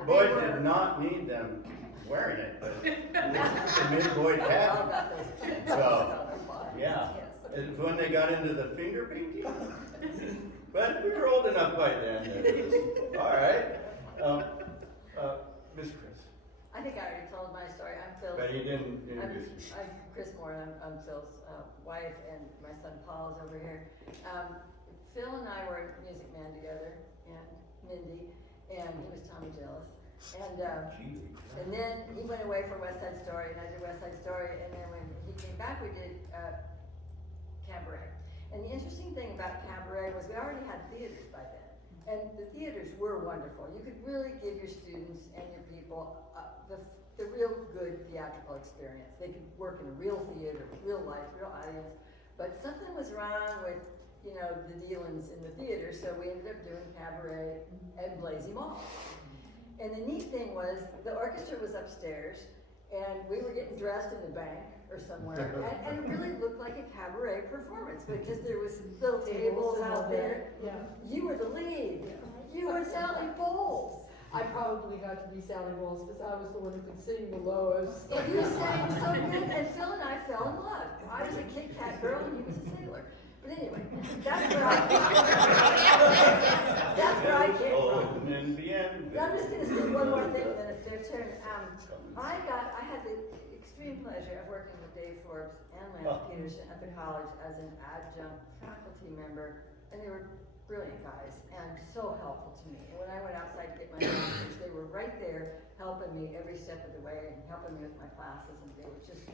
Boyd did not need them wearing it, but Boyd had. So, yeah. It's when they got into the finger painting. But we were old enough by then. All right. Miss Chris. I think I already told my story. I'm Phil's. But he didn't introduce you. I'm Chris Moore, and I'm Phil's wife, and my son Paul is over here. Phil and I were a Music Man together, and Mindy, and he was Tommy Jealous. And then he went away for West Side Story, and I did West Side Story, and then when he came back, we did Cabaret. And the interesting thing about Cabaret was we already had theaters by then. And the theaters were wonderful. You could really give your students and your people the real good theatrical experience. They could work in a real theater with real lights, real audience. But something was wrong with, the dealings in the theater, so we ended up doing Cabaret at Blasey Mall. And the neat thing was, the orchestra was upstairs, and we were getting dressed in the bank or somewhere, and it really looked like a cabaret performance because there was little tables out there. Yeah. You were the lead. You were Sally Bowles. I probably got to be Sally Bowles because I was the one who could sing the lowest. And you sang so good, and Phil and I fell in love. I was a Kit Kat girl, and he was a sailor. But anyway, that's where I came from. I'm just going to say one more thing, then it's their turn. I had the extreme pleasure of working with Dave Forbes and Lance Peterson at the college as an adjunct faculty member, and they were brilliant guys and so helpful to me. And when I went outside to get my master's, they were right there helping me every step of the way and helping me with my classes, and they were just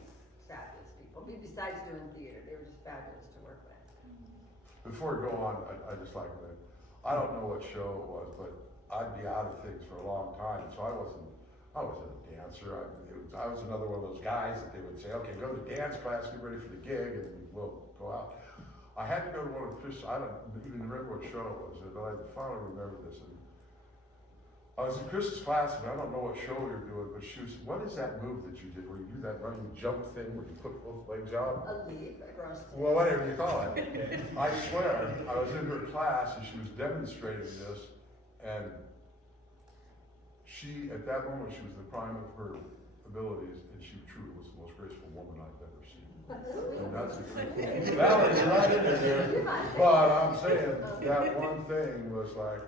fabulous people. Besides doing theater, they were just fabulous to work with. Before we go on, I just like that. I don't know what show it was, but I'd be out of things for a long time, so I wasn't a dancer. I was another one of those guys that they would say, okay, go to dance class, get ready for the gig, and we'll go out. I had to go to one of Chris, I don't even remember what show it was, but I finally remember this. And I was in Chris's class, and I don't know what show we were doing, but she was, what is that move that you did, where you do that running jump thing, where you put both legs out? A leap across. Well, whatever you call it. I swear, I was in her class, and she was demonstrating this, and she, at that moment, she was the prime of her abilities, and she truly was the most graceful woman I've ever seen. And that's the truth. Valerie, you're right in there, dear. But I'm saying, that one thing was like,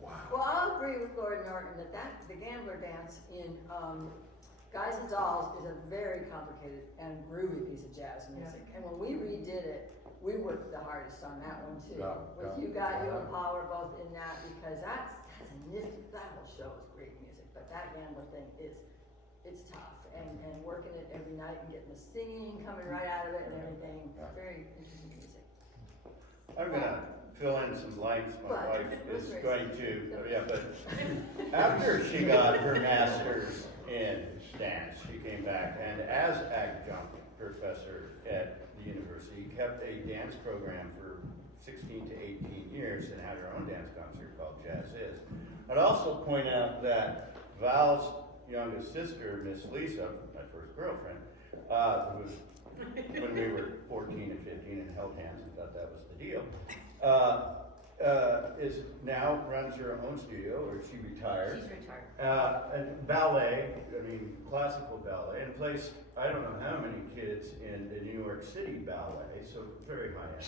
wow. Well, I'll agree with Lord Norton that the gambler dance in Guys and Dolls is a very complicated and groovy piece of jazz music. And when we redid it, we worked the hardest on that one too. Yeah, With yeah. You Got You and Power both in that, because that's a nifty, that whole show is great music. But that gambler thing it's tough. And working it every night and getting the singing coming right out of it and everything, very interesting music. I'm gonna fill in some blanks, my But- wife is going to, but after she got her master's in dance, she came back and as adjunct professor at the university, kept a dance program for 16 to 18 years and had her own dance concert called Jazz Is. I'd also point out that Val's youngest sister, Miss Lisa, my first girlfriend, who was when we were 14 and 15 and held hands and thought that was the deal, is now runs her own studio, or she retired. She's retired. And ballet, I mean classical ballet, and plays I don't know how many kids in the New York City ballet, so very high end.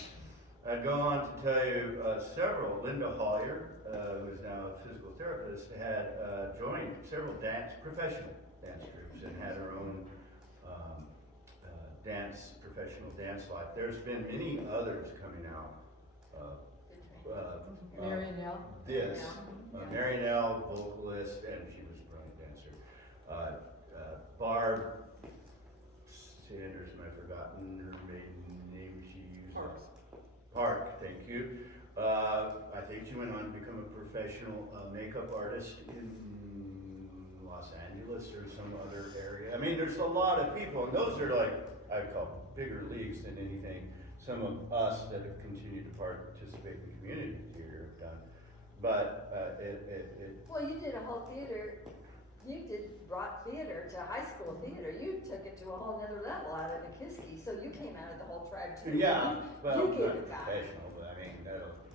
I'd go on to tell you several. Linda Hollier, who is now a physical therapist, had joined several professional dance groups and had her own professional dance life. There's been many others coming out. Marianelle. Marianelle, vocalist, and she was a brilliant dancer. Barb Sanders, I've forgotten her maiden name she used. Park, thank you. I think she went on to become a professional makeup artist in Los Angeles or some other area. I mean, there's a lot of people, and those are like, I call bigger leagues than anything some of us that have continued to participate in community theater have done. But Well, you did a whole theater, brought theater to high school theater. You took it to a whole nother level out of Nikiski, so you came out of the whole tribe too. yeah, well, You not gave it back. professional, but I mean,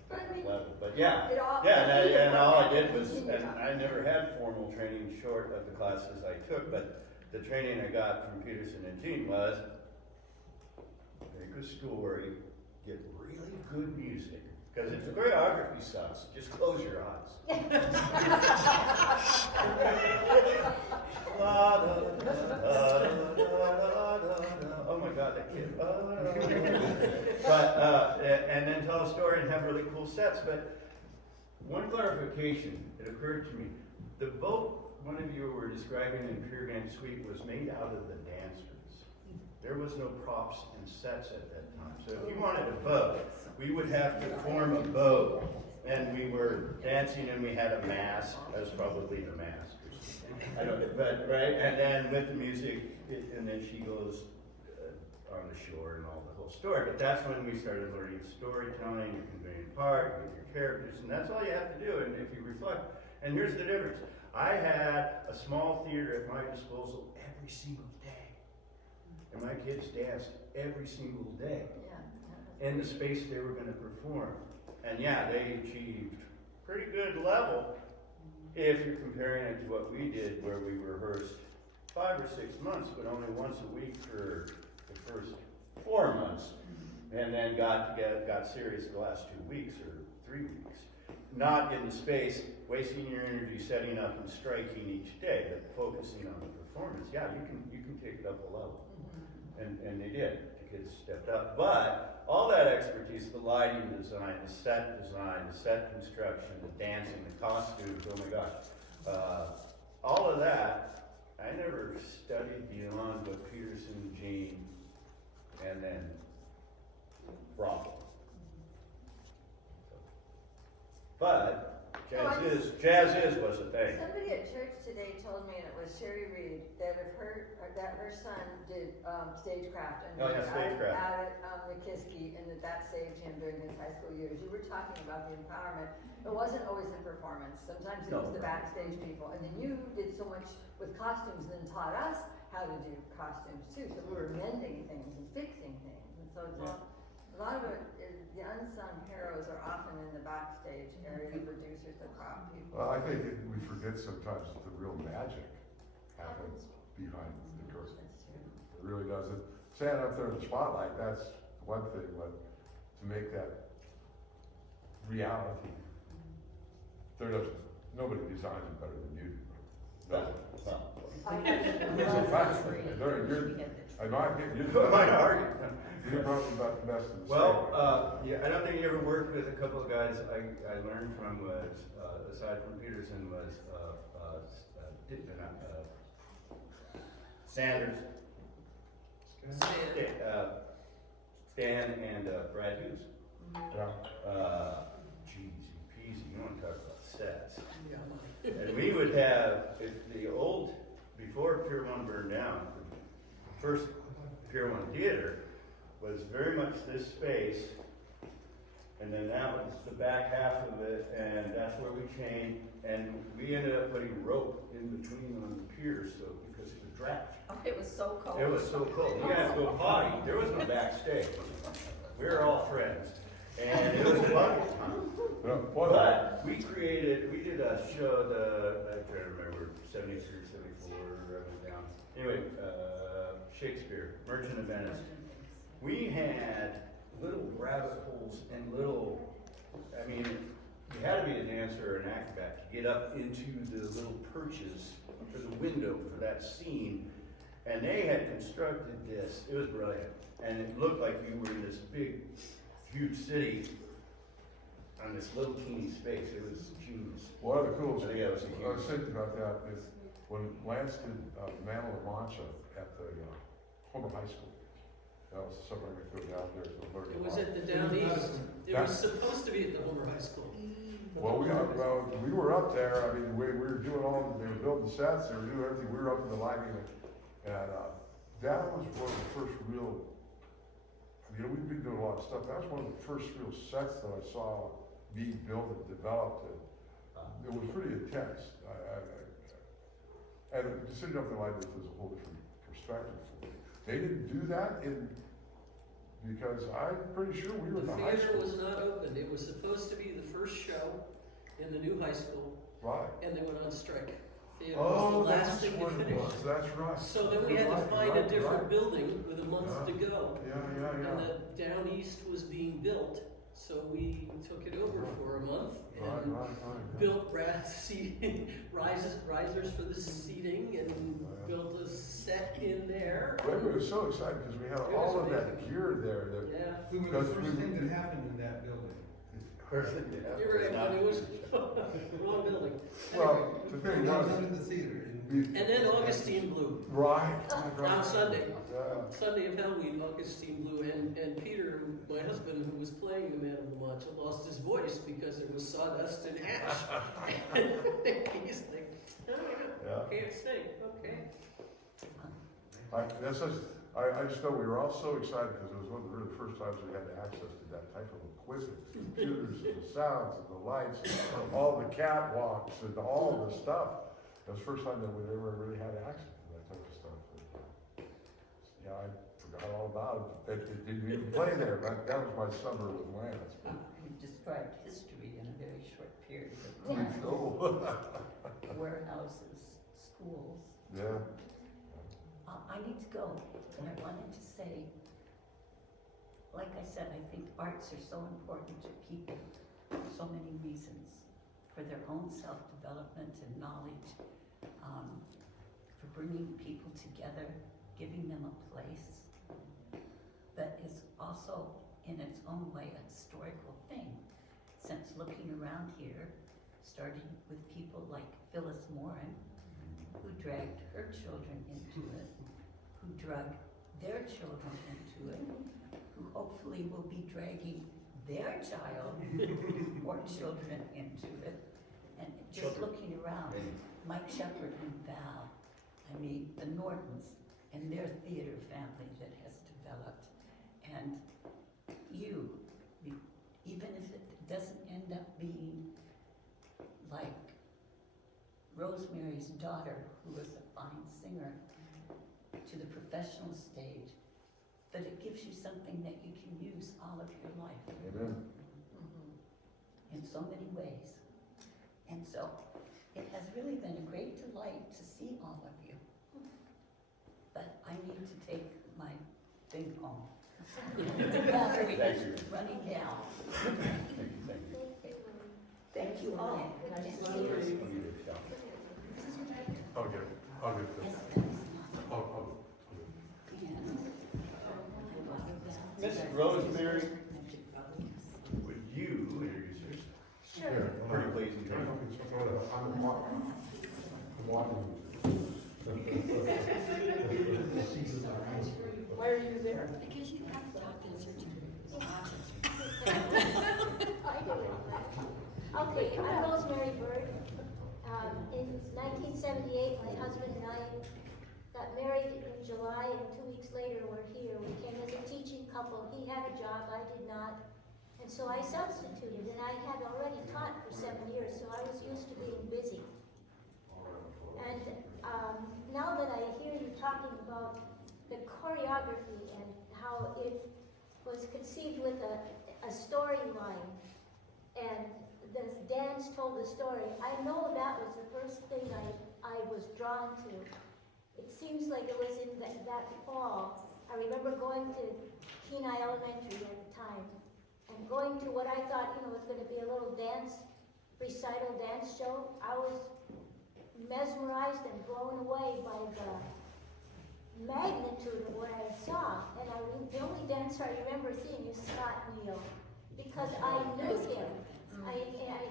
But I mean, level. But yeah, it all- and all I did you was, continued and on. I never had formal training short of the classes I took, but the training I got from Peterson and Jean was, make a story, get really good music, because if the choreography sucks, just close your eyes. La, da, da, da, da, da, da. Oh my God, that kid. But and then tell a story and have really cool sets. But one clarification, it occurred to me: the boat one of you were describing in Pier One Suite was made out of the dancers. There was no props and sets at that time. So if you wanted a boat, we would have to form a boat, and we were dancing, and we had a mask. That was probably the mask. I don't, but right, and then with the music, and then she goes on the shore and all the whole story. But that's when we started learning storytelling, your conveying part, with your characters, and that's all you have to do. And if you reflect, and here's the difference: I had a small theater at my disposal every single day, and my kids danced every single day in the space they were going to perform. And yeah, they achieved pretty good level. If you're comparing it to what we did, where we rehearsed 5 or 6 months, but only once a week for the first 4 months, and then got serious the last 2 weeks or 3 weeks. Not in the space, wasting your energy setting up and striking each day, but focusing on the performance. Yeah, you can take it up a level, and they did. The kids stepped up, but all that expertise, the lighting design, the set construction, the dancing, the costumes, oh my gosh. All of that, I never studied beyond what Peterson, Jean, and then Rock. But jazz is was a thing. Somebody at church Rich today told me, and it was Sherry Reed, that her son did, stagecraft and. Oh, yeah, stagecraft. Out at, McKiskey, and that saved him during his high school years. You were talking about the empowerment. It wasn't always the performance. Sometimes it was the backstage people. And then you did so much with costumes and then taught us how to do costumes too. So we were mending things and fixing things. And so it's a lot of it is, the unsung heroes are often in the backstage area, the producers, the prop people. Well, I think we forget sometimes that the real magic happens behind the curtain. It really does. Standing up there in the spotlight, that's one thing, but to make that reality, nobody designs it better than you do. No. It's a fact. I might get you. Might argue. You're probably about the best in the Well, yeah, I don't think you ever worked with a couple of guys I learned from was, aside from Peterson, was, Sanders. Stan and, Brad Hughes. Yeah. Geez, peasy, you wanna talk about sets. And we would have, if the old, before Pier One burned down, the first Pier One theater was very much this space, and then that was the back half of it, and that's where we chained, and we ended up putting rope in between on the piers, so, because of the draft. Oh, it was so cold. It was so cold, you had to go potty, there was no backstage. We were all friends, and it was fun. But we did a show, I can't remember, 73, 74, I went down. Anyway, Shakespeare, Merchant of Venice. We had little rabbit holes and little, I mean, you had to be a dancer or an acrobat to get up into the little perches for the window for that scene. And they had constructed this, it was brilliant. And it looked like you were in this big, huge city on this little teeny space. It was huge. One of the coolest, I think that was a I was huge. thinking about that is when Lance did Man of La Mancha at the Homer High School. That was somewhere we could go down there to learn. It was at the Down East. It was supposed to be at the Homer High School. Well, we were up there. I mean, we were doing all. They were building sets. They were doing everything. We were up in the lighting, and that was one of the first real. You know, we've been doing a lot of stuff. That was one of the first real sets that I saw being built and developed, and it was pretty intense. And sitting up in the lighting was a whole different perspective for me. They didn't do that because I'm pretty sure we were in The the high theater school. was not opened. It was supposed to be the first show in the new high school, Right. and they went on strike. Theater Oh, was the last that's thing what to it finish. was. That's right. So then we had to find a different building with a month to go. Yeah. And the Down East was being built, so we took it over for a month and Right. built risers for the seating and built a set in there. Well, we were so excited because we had It all was of that amazing. gear there. That Yeah, Who was Because the first we- thing that happened in that building? you're right, but it was wrong building. well, the thing That was was, under the theater. we, And then Augustine Blew. right. On Sunday. Yeah. Sunday of Hell Week, Augustine Blew, and Peter, my husband, who was playing the Man of La Mancha, lost his voice because there was sawdust and ash. He's like, Yeah. can't sing, okay. I just know we were all so excited because it was one of the really first times we had access to that type of equipment, the computers and the sounds and the lights, and all the catwalks and all the stuff. It was the first time that we ever really had access to that type of stuff. Yeah, I forgot all about it. It didn't even play there, but that was my summer with Lance. You described history in a very short period of We time. know. Warehouses, schools. Yeah. I need to go, and I wanted to say, like I said, I think arts are so important to people for so many reasons. For their own self-development and knowledge, for bringing people together, giving them a place, but is also in its own way a historical thing. Since looking around here, starting with people like Phyllis Moran, who dragged her children into it, who drug their children into it, who hopefully will be dragging their child or children into it, and just looking around. Mike Shepard and Val, I mean, the Nortons and their theater family that has developed. And you, even if it doesn't end up being like Rosemary's daughter, who was a fine singer, to the professional stage, but it gives you something that you can use all of your life Amen. in so many ways. And so it has really been a great delight to see all of you. But I need to take my thing home. The battery is running down. Thank you all. I'll get it. I'll get this. Miss Rosemary, would you introduce yourself? Sure. Pretty please and thank you. I'm walking. Why are you there? Because you have to talk to the surgeon. I do it. Okay, I'm Rosemary Bird. In 1978, my husband and I got married in July, and 2 weeks later we're here. We came as a teaching couple. He had a job, I did not. And so I substituted, and I had already taught for 7 years, so I was used to being busy. And now that I hear you talking about the choreography and how it was conceived with a storyline, and the dance told the story, I know that was the first thing I was drawn to. It seems like it was in that fall. I remember going to Kenai Elementary at the time, and going to what I thought, was going to be a little recital dance show. I was mesmerized and blown away by the magnitude of what I saw. And the only dancer I remember seeing is Scott Neal, because I knew him. I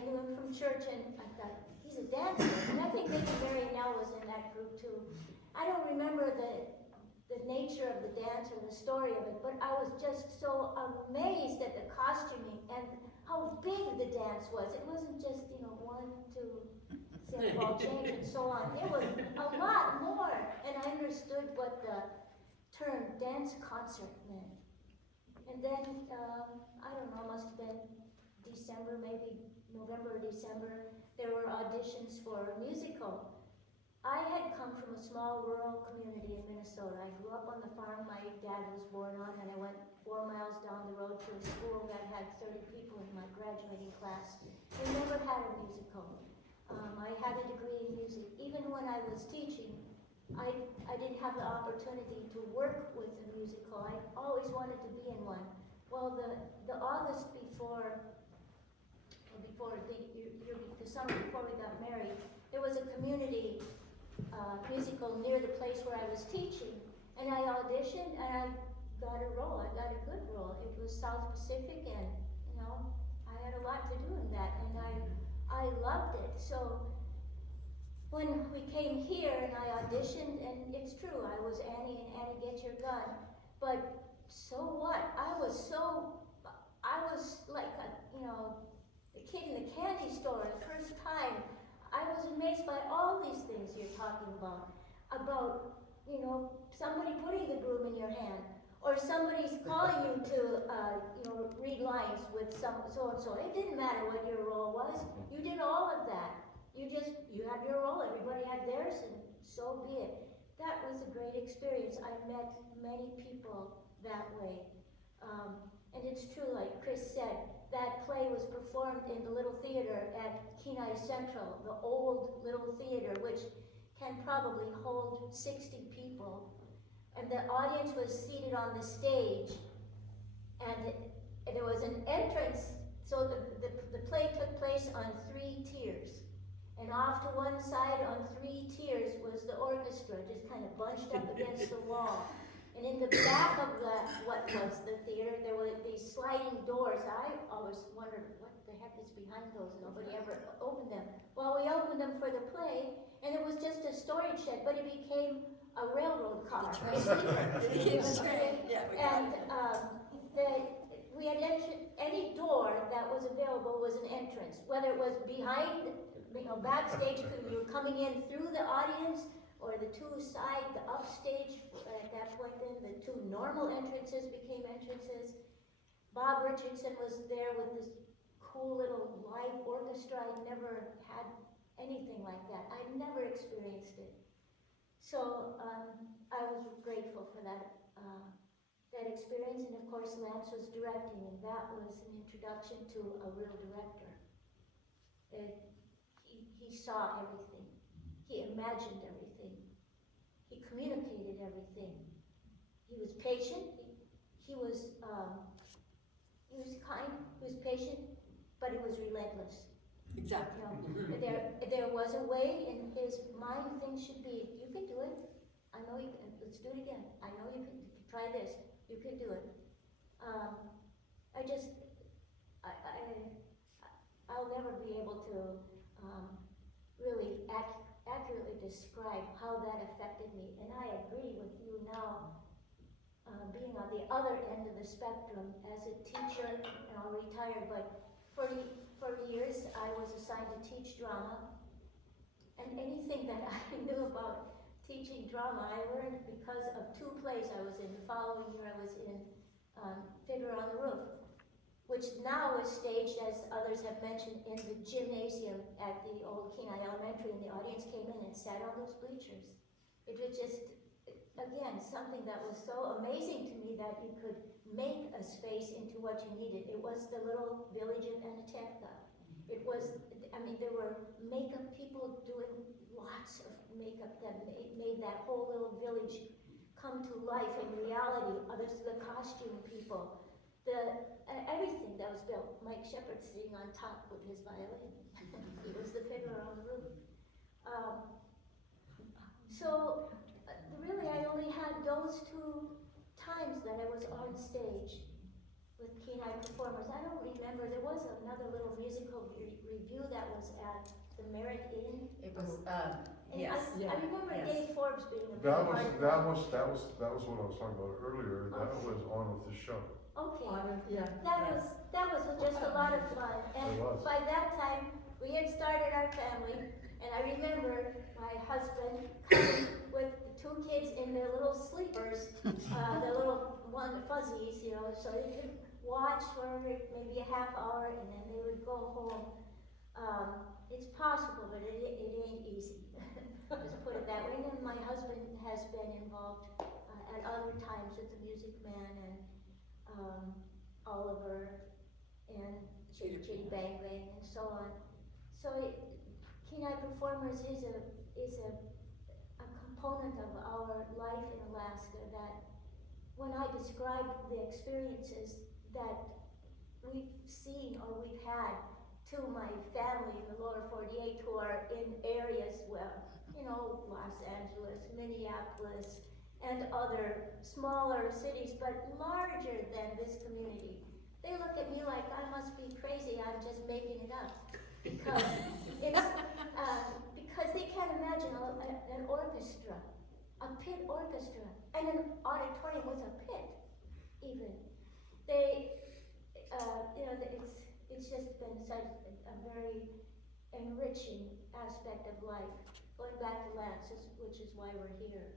knew him from church, and I thought, he's a dancer. And I think maybe Mary Nell was in that group too. I don't remember the nature of the dance or the story of it, but I was just so amazed at the costuming and how big the dance was. It wasn't just, 1, 2, ball change and so on. It was a lot more, and I understood what the term dance concert meant. And then, I don't know, must have been December, maybe November or December, there were auditions for a musical. I had come from a small rural community in Minnesota. I grew up on the farm my dad was born on, and I went 4 miles down the road to a school that had 30 people in my graduating class. We never had a musical. I had a degree in music. Even when I was teaching, I didn't have the opportunity to work with a musical. I always wanted to be in one. Well, the August before the summer before we got married, there was a community musical near the place where I was teaching, and I auditioned and I got a role. I got a good role. It was South Pacific, and I had a lot to do in that, and I loved it. So when we came here and I auditioned, and it's true, I was Annie and Annie Get Your Gun, but so what? I was like the kid in the candy store the first time. I was amazed by all these things you're talking about, somebody putting the broom in your hand, or somebody's calling you to, read lines with so-and-so. It didn't matter what your role was. You did all of that. You had your role, everybody had theirs, and so be it. That was a great experience. I met many people that way. And it's true, like Chris said, that play was performed in the little theater at Kenai Central, the old little theater, which can probably hold 60 people. And the audience was seated on the stage, and there was an entrance, so the play took place on 3 tiers. And off to one side on 3 tiers was the orchestra, just kind of bunched up against the wall. And in the back of what was the theater, there were these sliding doors. I always wondered, what the heck is behind those? Nobody ever opened them. Well, we opened them for the play, and it was just a storage shed, but it became a railroad car. And we had any door that was available was an entrance, whether it was behind backstage, you were coming in through the audience, or the two side, the upstage, at that point then, the two normal entrances became entrances. Bob Richardson was there with this cool little live orchestra. I'd never had anything like that. I'd never experienced it. So I was grateful for that experience, and of course Lance was directing, and that was an introduction to a real director. He saw everything. He imagined everything. He communicated everything. He was patient. He was kind. He was patient, but he was relentless. Exactly. There was a way in his mind things should be. You can do it. I know you can. Let's do it again. I know you can. Try this. You can do it. I'll never be able to really accurately describe how that affected me. And I agree with you now, being on the other end of the spectrum as a teacher, now retired, but for years I was assigned to teach drama. And anything that I knew about teaching drama, I learned because of two plays I was in. The following year I was in Fiddler on the Roof, which now is staged, as others have mentioned, in the gymnasium at the old Kenai Elementary, and the audience came in and sat on those bleachers. It was just, again, something that was so amazing to me that you could make a space into what you needed. It was the little village of Anatevka. It was, there were makeup people doing lots of makeup that made that whole little village come to life in reality. Others, the costume people, everything that was built. Mike Shepard sitting on top with his violin. He was the fiddler on the roof. Really, I only had those two times that I was on stage with Kenai Performers. I don't remember. There was another little musical review that was at the Merritt Inn. It was, And yes. I remember yes. Dave Forbes being a That big was part of what I was talking about earlier. That was on with the show. Okay. Yeah. That was just a lot of fun. And It was. by that time, we had started our family, and I remember my husband coming with the two kids in their little sleepers, the little one fuzzies, so they could watch for maybe a half hour, and then they would go home. It's possible, but it ain't easy. Just put it that way. And my husband has been involved at other times with the Music Man and Oliver and Chitty Chitty Bang Bang and so on. So Kenai Performers is a component of our life in Alaska that when I describe the experiences that we've seen or we've had to my family in the lower 48 who are in areas Los Angeles, Minneapolis, and other smaller cities, but larger than this community. They look at me like I must be crazy, I'm just making it up. Because because they can't imagine an orchestra, a pit orchestra, and an auditorium with a pit, even. It's just been such a very enriching aspect of life. Going back to Lance, which is why we're here.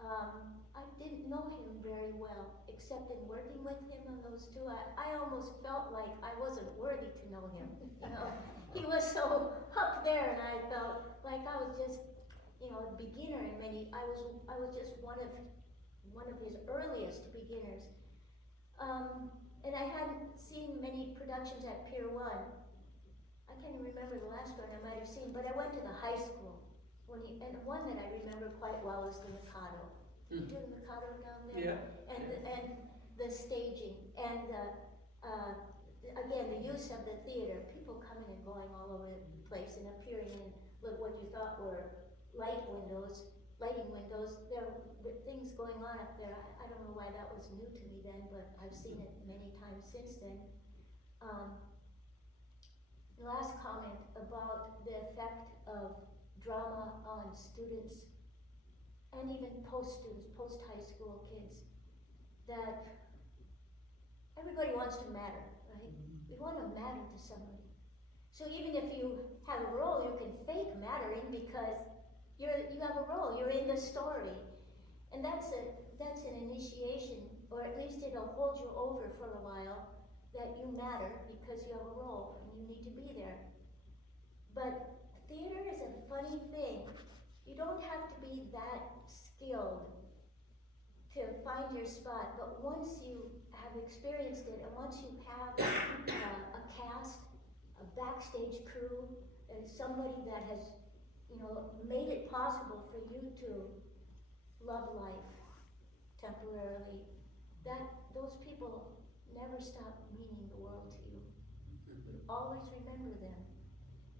I didn't know him very well, except in working with him on those two. I almost felt like I wasn't worthy to know him. He was so up there, and I felt like I was just, a beginner in many. I was just one of his earliest beginners. And I hadn't seen many productions at Pier One. I can't even remember the last one I might have seen, but I went to the high school. And one that I remember quite well is the Mikado. Did you do the Mikado down there? Yeah. And the staging and again the use of the theater. People coming and going all over the place and appearing in what you thought were lighting windows. There were things going on up there. I don't know why that was new to me then, but I've seen it many times since then. Last comment about the effect of drama on students and even post-students, post-high school kids, that everybody wants to matter, right? We want to matter to somebody. So even if you have a role, you can fake mattering because you have a role, you're in the story. And that's an initiation, or at least it'll hold you over for a while, that you matter because you have a role and you need to be there. But theater is a funny thing. You don't have to be that skilled to find your spot, but once you have experienced it, and once you have a cast, a backstage crew, and somebody that has, made it possible for you to love life temporarily, that those people never stop meaning the world to you. You always remember them.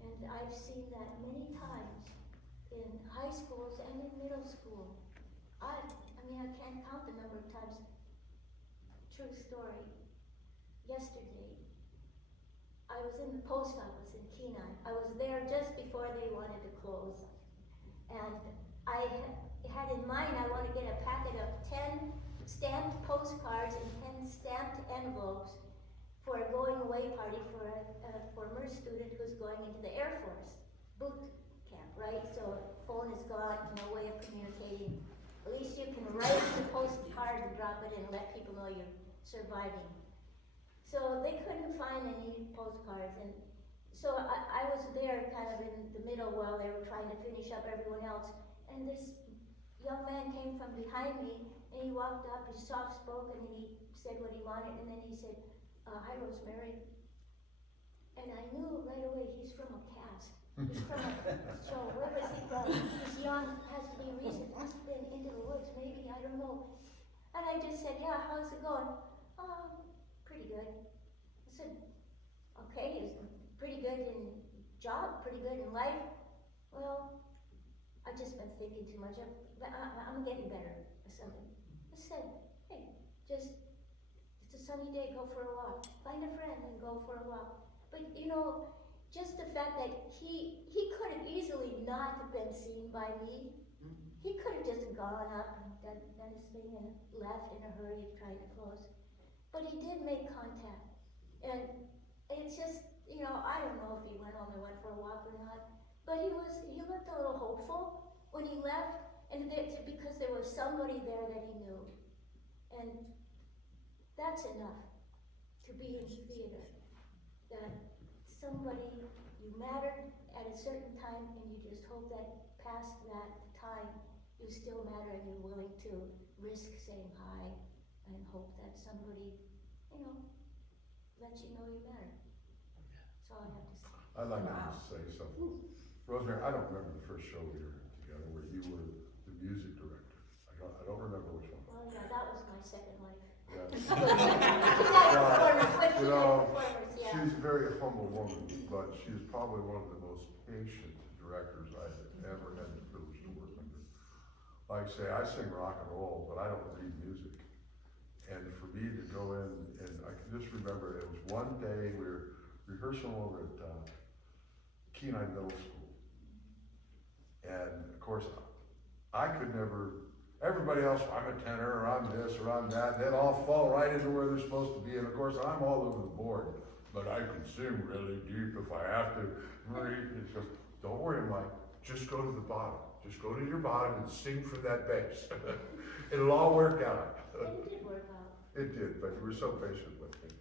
And I've seen that many times in high schools and in middle school. I can't count the number of times. True story. Yesterday, I was in the post office in Kenai. I was there just before they wanted to close. And I had in mind I want to get a packet of 10 stamped postcards and 10 stamped envelopes for a going away party for a former student who's going into the Air Force boot camp, right? So phone is gone, no way of communicating. At least you can write the postcard and drop it and let people know you're surviving. So they couldn't find any postcards, and so I was there kind of in the middle while they were trying to finish up everyone else, and this young man came from behind me, and he walked up, he's soft-spoken, and he said what he wanted, and then he said, hi, Rosemary. And I knew right away he's from a cast. He's from a show. Where was he from? He's young, has to be recent, must have been Into the Woods, maybe, I don't know. And I just said, yeah, how's it going? Pretty good. I said, okay, he's pretty good in job, pretty good in life. Well, I've just been thinking too much. I'm getting better or something. I said, hey, it's a sunny day, go for a walk. Find a friend and go for a walk. But just the fact that he could have easily not have been seen by me. He could have just gone up and done his thing and left in a hurry trying to close. But he did make contact. And it's just, I don't know if he went home and went for a walk or not, but he looked a little hopeful when he left, and because there was somebody there that he knew. And that's enough to be in theater. That somebody, you mattered at a certain time, and you just hope that past that time, you still matter and you're willing to risk saying hi and hope that somebody, lets you know you matter. That's all I have to say. I'd like to just say something. Rosemary, I don't remember the first show we were together where you were the music director. I don't remember which one. Well, yeah, that was my second life. Yeah. Kenai Performers, yeah. She's a very humble woman, but she's probably one of the most patient directors I've ever had the privilege to work under. Like I say, I sing rock and roll, but I don't read music. And for me to go in, and I can just remember it was one day we were rehearsing over at Kenai Middle School. And of course, I could never, everybody else, I'm a tenor, or I'm this, or I'm that, they'd all fall right into where they're supposed to be. And of course, I'm all over the board, but I can sing really deep if I have to. It's just, don't worry, Mike, just go to the bottom. Just go to your bottom and sing for that bass. It'll all work out. And it did work out. It did, but you were so patient with me,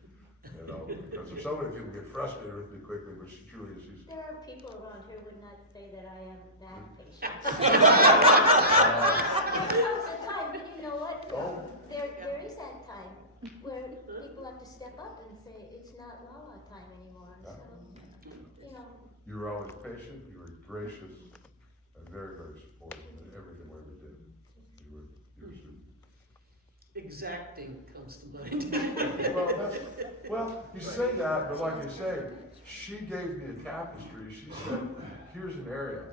because so many people get frustrated with me quickly, but she truly is. There are people around here who would not say that I am that patient. There comes a time, but you know what? Oh. There is that time where people have to step up and say, it's not la-la time anymore, so, You were always patient, you were gracious, and very, very supportive in everything we ever did. You were super. Exacting comes to mind. Well, you say that, but like you say, she gave me a tapestry. She said, here's an area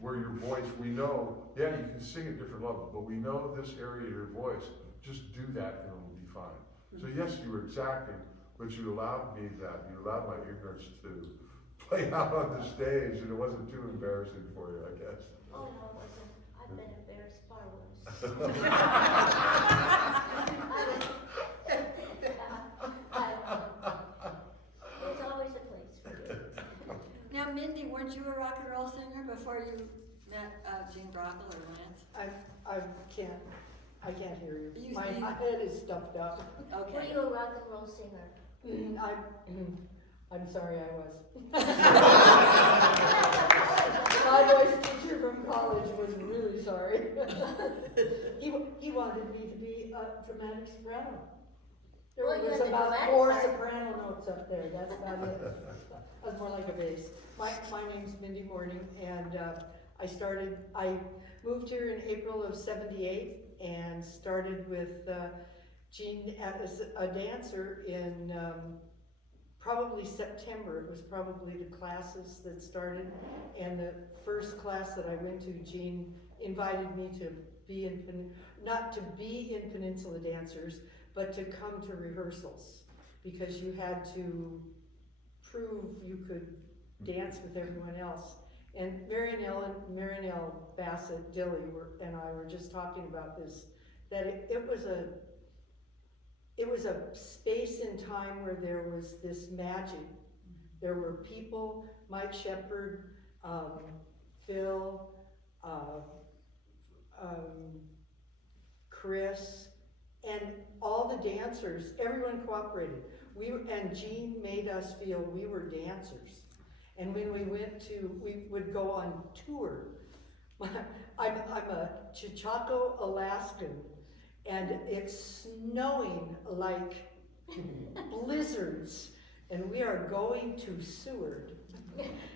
where your voice, we know, yeah, you can sing at different levels, but we know this area of your voice, just do that and it'll be fine. So yes, you were exacting, but you allowed me that, you allowed my ignorance to play out on the stage, and it wasn't too embarrassing for you, I guess. oh no, it wasn't. I've been embarrassed far worse. There's always a place for you. chuckle or Lance? I can't hear you. You My sing? head is stuffed up. Were Okay. you a rock and roll singer? I'm sorry, I was. My voice teacher from college was really sorry. He wanted me to be a dramatic soprano. There Well, you was had the about dramatic 4 part. soprano notes up there, that's about it. I was more like a bass. My name's Mindy Morning, and I moved here in April of '78 and started with Jean as a dancer in probably September. It was probably the classes that started, and the first class that I went to, Jean invited me to be not to be in Peninsula Dancers, but to come to rehearsals, because you had to prove you could dance with everyone else. And Marinelle Bassett Dilly and I were just talking about this, that it was a space in time where there was this magic. There were people, Mike Shepard, Phil, Chris, and all the dancers, everyone cooperated. And Jean made us feel we were dancers. And when we would go on tour. I'm a Chichaco Alaskan, and it's snowing like blizzards, and we are going to Seward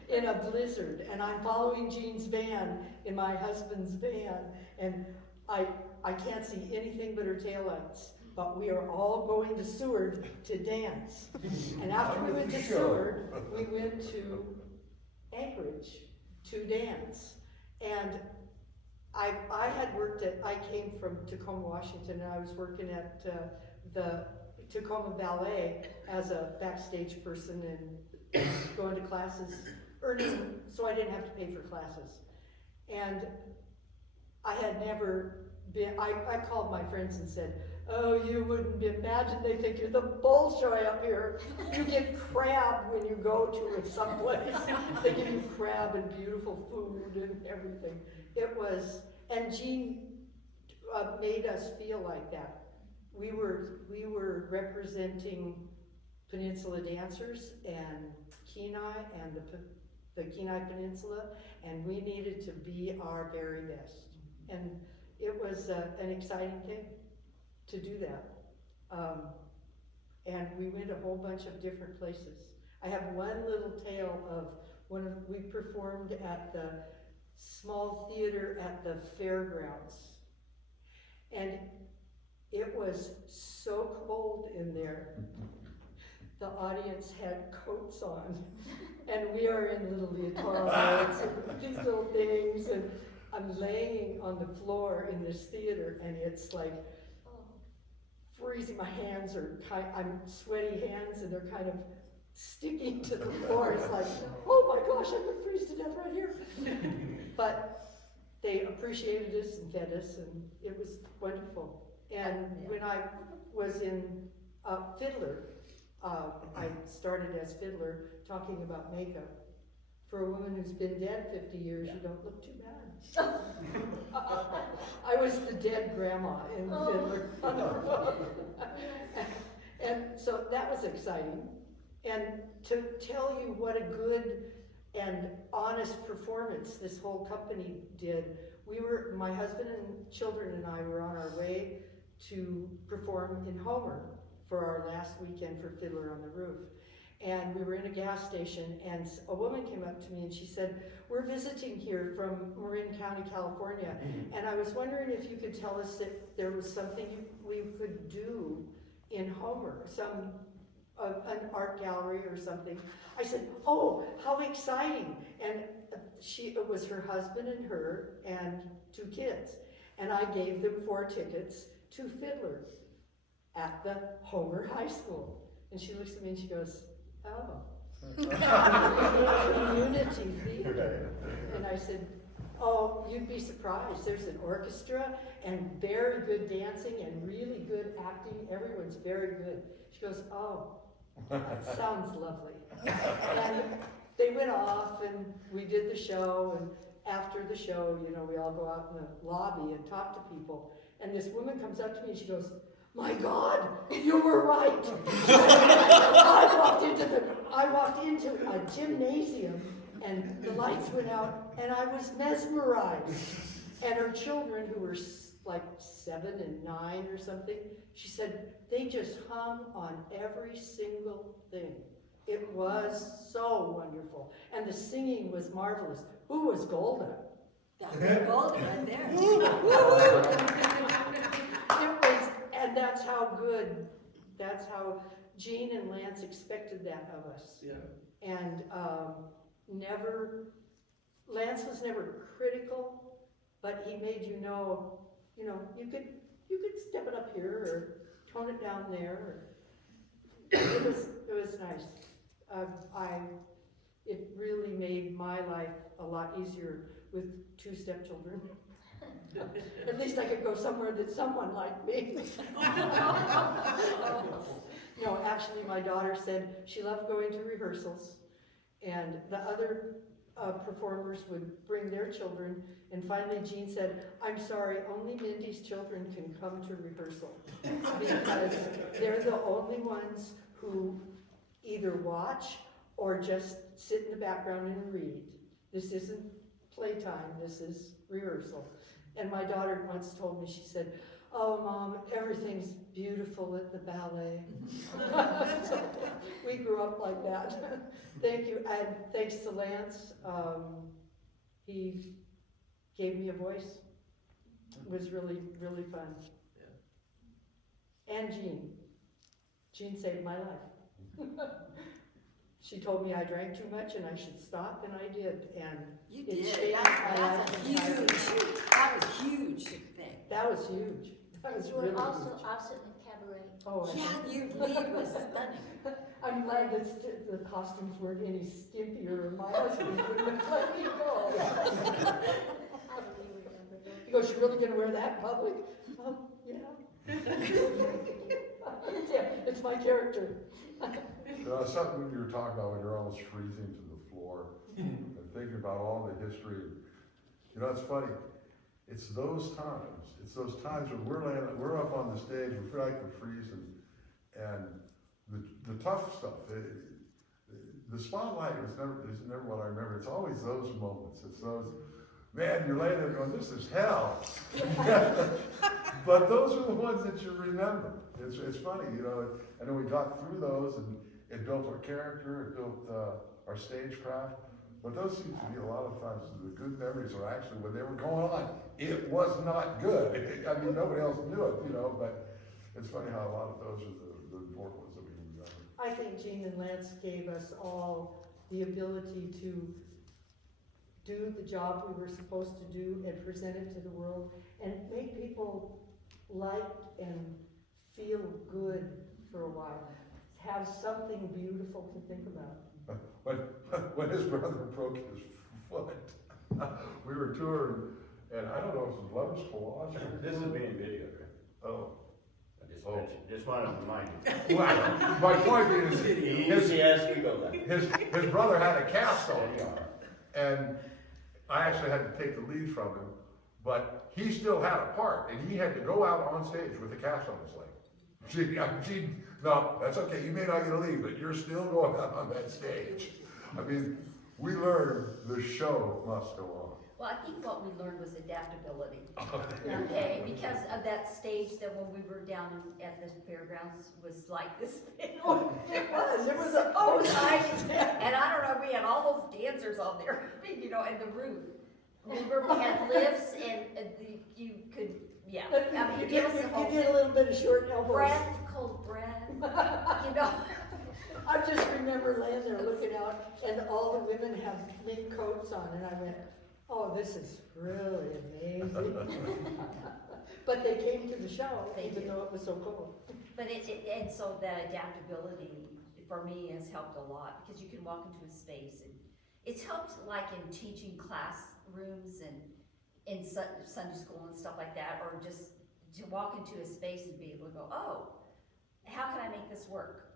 in a blizzard, and I'm following Jean's van in my husband's van, and I can't see anything but her taillights, but we are all going to Seward to dance. And after we went to Seward, we went to Anchorage to dance. And I came from Tacoma, Washington, and I was working at the Tacoma Ballet as a backstage person and going to classes, earning, so I didn't have to pay for classes. And I had never been, I called my friends and said, oh, you wouldn't imagine, they think you're the Bolshoi up here. You get crab when you go to someplace. They give you crab and beautiful food and everything. It was, and Jean made us feel like that. We were representing Peninsula Dancers and Kenai and the Kenai Peninsula, and we needed to be our very best. And it was an exciting thing to do that. And we went a whole bunch of different places. I have one little tale of we performed at the small theater at the fairgrounds. And it was so cold in there. The audience had coats on, and we are in little leotards and these little things, and I'm laying on the floor in this theater, and it's like freezing. My hands are I'm sweaty hands, and they're kind of sticking to the floor. It's like, oh my gosh, I'm gonna freeze to death right here. But they appreciated us and fed us, and it was wonderful. And when I was in Fiddler, I started as Fiddler, talking about makeup. For a woman who's been dead 50 years, you don't look too bad. I was the dead grandma in Fiddler. And so that was exciting. And to tell you what a good and honest performance this whole company did, my husband and children and I were on our way to perform in Homer for our last weekend for Fiddler on the Roof. And we were in a gas station, and a woman came up to me and she said, we're visiting here from Marin County, California, and I was wondering if you could tell us if there was something we could do in Homer, an art gallery or something. I said, oh, how exciting. And it was her husband and her and 2 kids. And I gave them 4 tickets to Fiddler at the Homer High School. And she looks at me and she goes, oh. Community theater. And I said, oh, you'd be surprised. There's an orchestra and very good dancing and really good acting. Everyone's very good. She goes, oh, that sounds lovely. And they went off and we did the show, after the show, you know, we all go out in the lobby and talk to people. And this woman comes up to me and she goes, "My God, you were right." I walked into a gymnasium and the lights went out and I was mesmerized. And her children, who were like 7 and 9 or something, she said, they just hung on every single thing. It was so wonderful. And the singing was marvelous. Who was Golda? That was golden right there. It was, and that's how Gene and Lance expected that of us. Yeah. And Lance was never critical, but he made you know, you could step it up here or tone it down there. It was nice. It really made my life a lot easier with 2 stepchildren. At least I could go somewhere that someone liked me. No, actually, my daughter said she loved going to rehearsals, and the other performers would bring their children, and finally Jean said, "I'm sorry, only Mindy's children can come to rehearsal, because they're the only ones who either watch or just sit in the background and read. This isn't playtime, this is rehearsal." And my daughter once told me, she said, "Oh, Mom, everything's beautiful at the ballet." So, we grew up like that. Thank you, and thanks to Lance, he gave me a voice. It was really, really fun. Yeah. And Jean saved my life. She told me I drank too much and I should stop, and I did. And You it did. changed my That's life a entirely. that was huge thing. That was huge. That was You were really also huge. awesome in cabaret. Oh, Yeah, your lead was stunning. I'm glad that the costumes weren't any skimpier, or my husband wouldn't have let me go. I really remember those. He goes, "You're really gonna wear that in public?" Yeah. Yeah, it's my character. Something when you were talking about when you're almost freezing to the floor and thinking about all the history. It's funny. It's those times when we're up on the stage, we feel like we're freezing, and the tough stuff. The spotlight is never what I remember. It's always those moments. It's those, man, you're laying there going, "This is hell." But those are the ones that you remember. It's funny, and then we got through those, and it built our character, it built our stagecraft. But those seem to be a lot of times the good memories are actually when they were going on. It was not good. I mean, nobody else knew it, but it's funny how a lot of those are the important ones that we remember. I think Jean and Lance gave us all the ability to do the job we were supposed to do and present it to the world and make people like and feel good for a while. Have something beautiful to think about. When his brother broke his foot, we were touring, and I don't know if it was Lover's Collage. This is being videoed, right? Oh. Just wanted to remind you. Well, my point is, Easy as we go then. his brother had a cast on him, and I actually had to take the lead from him, but he still had a part, and he had to go out on stage with a cast on his leg. No, that's okay, you may not get a lead, but you're still going out on that stage. I mean, we learned the show must go on. Well, I think what we learned was adaptability. Okay, because of that stage that when we were down at the fairgrounds was like this. It was a Oh, nice. And I don't know, we had all those dancers on there, and the roof. We had lifts and you could, yeah. I mean, You give us the whole did a little bit of short elbows. breath, cold breath, I just remember laying there looking out, and all the women have mink coats on, and I went, "Oh, this is really amazing." But they came to the show, even though it was so cold. But and so that adaptability for me has helped a lot, because you can walk into a space, and it's helped like in teaching classrooms and in Sunday school and stuff like that, or just to walk into a space and be able to go, "Oh, how can I make this work?"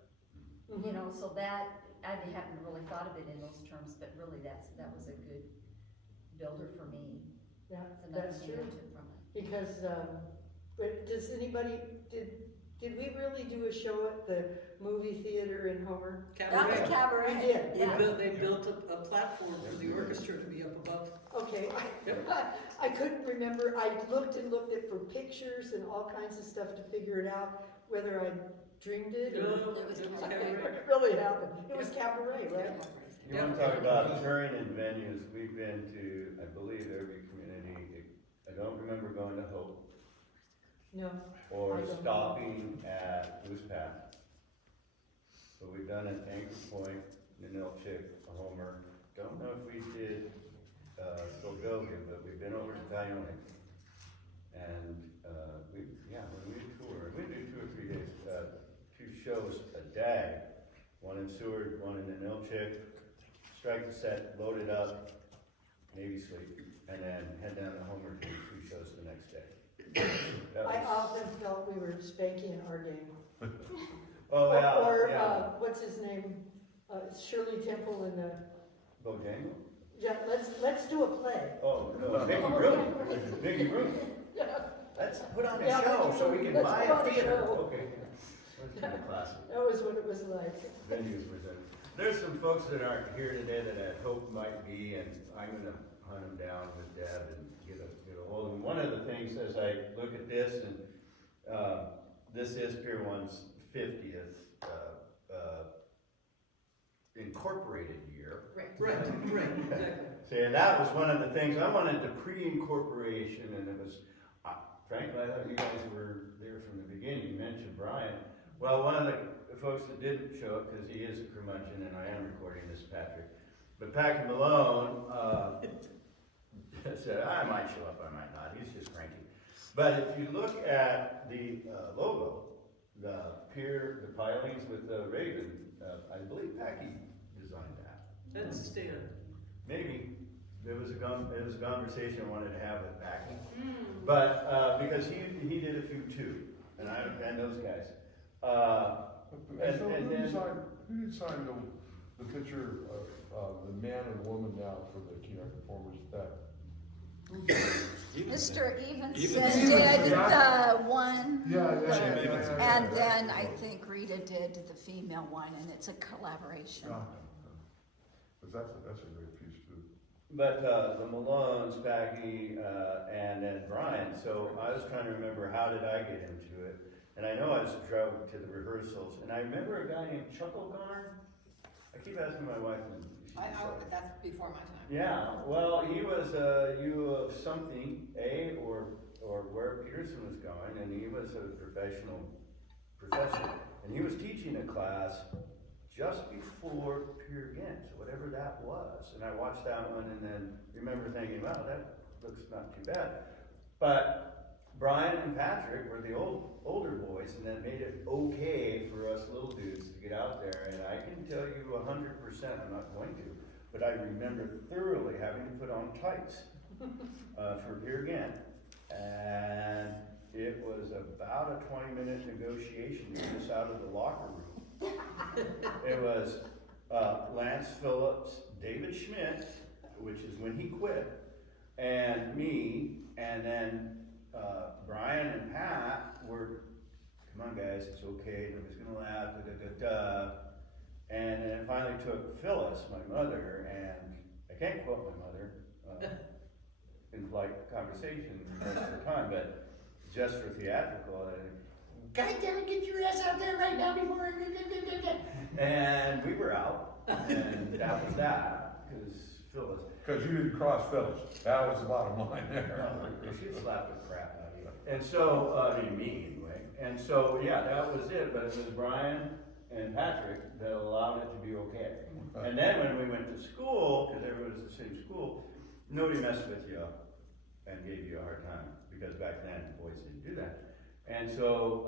So that I haven't really thought of it in those terms, but really that was a good builder for me. Yeah, That's another that's thing I true. took from it. Because, but does anybody, did we really do a show at the movie theater in Homer? That was cabaret. We did. Yeah. They built a platform for the orchestra to be up above. Okay, I couldn't remember, I looked and looked at for pictures and all kinds of stuff to figure it out, whether I dreamed it or It was it cabaret. really happened. It was cabaret, right? You wanna talk about touring in venues, we've been to, I believe, every community. I don't remember going to Hope No, or I don't. stopping at Goose Path. But we've done it Anchor Point, Nanilchik, Homer. Don't know if we did, Sylvania, but we've been over to Valley. And, when we tour, we do 2 or 3 days, 2 shows a day. One in Seward, one in Nanilchik. Strike the set, load it up, maybe sleep, and then head down to Homer to do 2 shows the next day. That I was- often felt we were spanking our game. Oh, yeah, Or, yeah. what's his name, Shirley Temple in the, Bojangle? yeah, let's do a play. Oh, no, Mickey Rooney. Mickey Rooney. Let's put on a Yeah, show so we can let's buy put on a a theater. show. Okay. That's kind of classic. That was what it was like. Venues were done. There's some folks that aren't here today that I hope might be, and I'm gonna hunt them down with Deb and get a hold of them. One of the things as I look at this, and, this is Pier One's 50th, incorporated year. Right, exactly. See, and that was one of the things, I wanted the pre-incorporation, and it was, frankly, I thought you guys were there from the beginning. You mentioned Brian. Well, one of the folks that didn't show up, because he is a curmudgeon, and I am recording this, Patrick, but Patrick Malone, said, I might show up, I might not, he's just cranky. But if you look at the logo, the pier, the pilings with the raven, I believe Packy designed that. That's Stan. Maybe. There was a conversation I wanted to have with Packy. But, because he did a few too, and those guys. And so and who then- designed the picture of the man and woman now for the Kenai Performers, that? Mr. Evenson Evans, did yeah. the one. Yeah. And then I think Rita did the female one, and it's a collaboration. Because that's a great piece too. But the Malones, Packy, and then Brian, so I was trying to remember how did I get into it. And I know I was traveling to the rehearsals, and I remember a guy named Chucklegarn. I keep asking my wife, and she That's before my time. yeah, well, he was a U of something, or where Peterson was going, and he was a professional professor. And he was teaching a class just before Peer Ghent, whatever that was. And I watched that one and then remember thinking, wow, that looks not too bad. But Brian and Patrick were the older boys, and that made it okay for us little dudes to get out there. And I can tell you 100%, I'm not going to, but I remember thoroughly having to put on tights for Peer Ghent. And it was about a 20-minute negotiation to get us out of the locker room. It was Lance Phillips, David Schmidt, which is when he quit, and me, and then Brian and Pat were, come on guys, it's okay, nobody's gonna laugh, And then it finally took Phyllis, my mother, and I can't quote my mother in polite conversation most of the time, but just for theatrical, God damn it, get your ass out there right now before and we were out, and that was that, because Phyllis. Because you didn't cross Phyllis, that was the bottom line there. She slapped the crap out of you. And so, me anyway, and so, yeah, that was it, but it was Brian and Patrick that allowed it to be okay. And then when we went to school, because everyone was the same school, nobody messed with you and gave you a hard time, because back then, boys didn't do that. And so,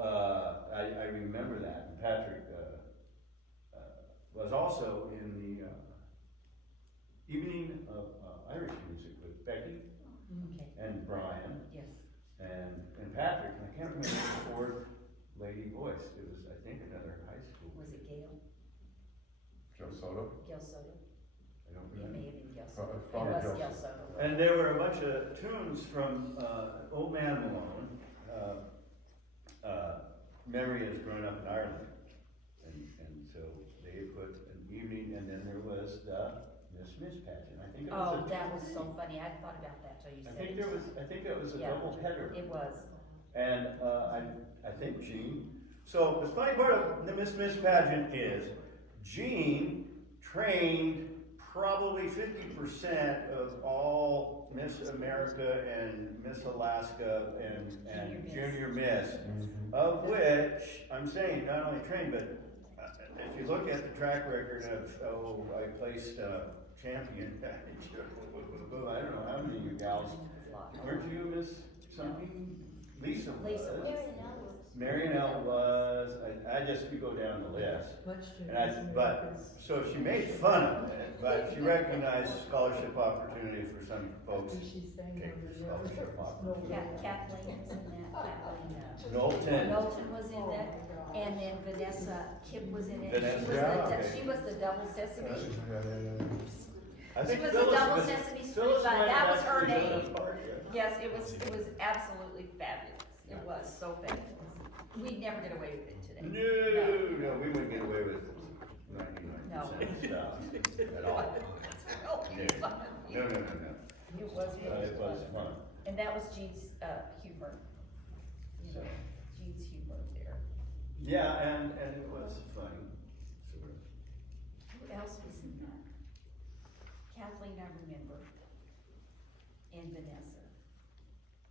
I remember that, and Patrick was also in the evening of Irish music with Becky Okay, and Brian yes. and Patrick, and I can't remember the fourth lady voice. It was, I think, another high school. Was it Gail? Joe Soto? Gail Soto? I It may have been Yes. It's It probably was Yes. Yes. And there were a bunch of tunes from Old Man Malone. Memory is growing up in Ireland. And so they put an evening, and then there was the Miss pageant. I think it was Oh, that was so funny. I thought about that till you I said think it. there was, I think it was a Yeah. double header. It was. And I think Jean. So the funny part of the Miss pageant is Jean trained probably 50% of all Miss America and Miss Alaska and Junior Miss, of which I'm saying not only trained, but if you look at the track record of, I placed champion. I don't know how many of you gals, weren't you Miss something? Lisa was. Marianelle was. I just could go down the list. So she made fun of it, but she recognized scholarship opportunity for some folks. Take the scholarship opportunity. Kathleen was in that. Kathleen, Knowlton. was in that. And then Vanessa Kipp was in it. Vanessa, She was yeah, the, okay. she was the double sesame. I She think was Phyllis the double was- Sesame Street, Phyllis but might that have was her actually done name. a part, yeah. Yes, it was absolutely fabulous. It was so fabulous. We'd never get away with it today. No, we wouldn't get away with 99% No. stuff at all. Really fun. No. It was really It was fun. And that was Jean's, humor. You know, Jean's humor there. Yeah, and it was funny, sort of. Who else was in that? Kathleen, I remember. And Vanessa.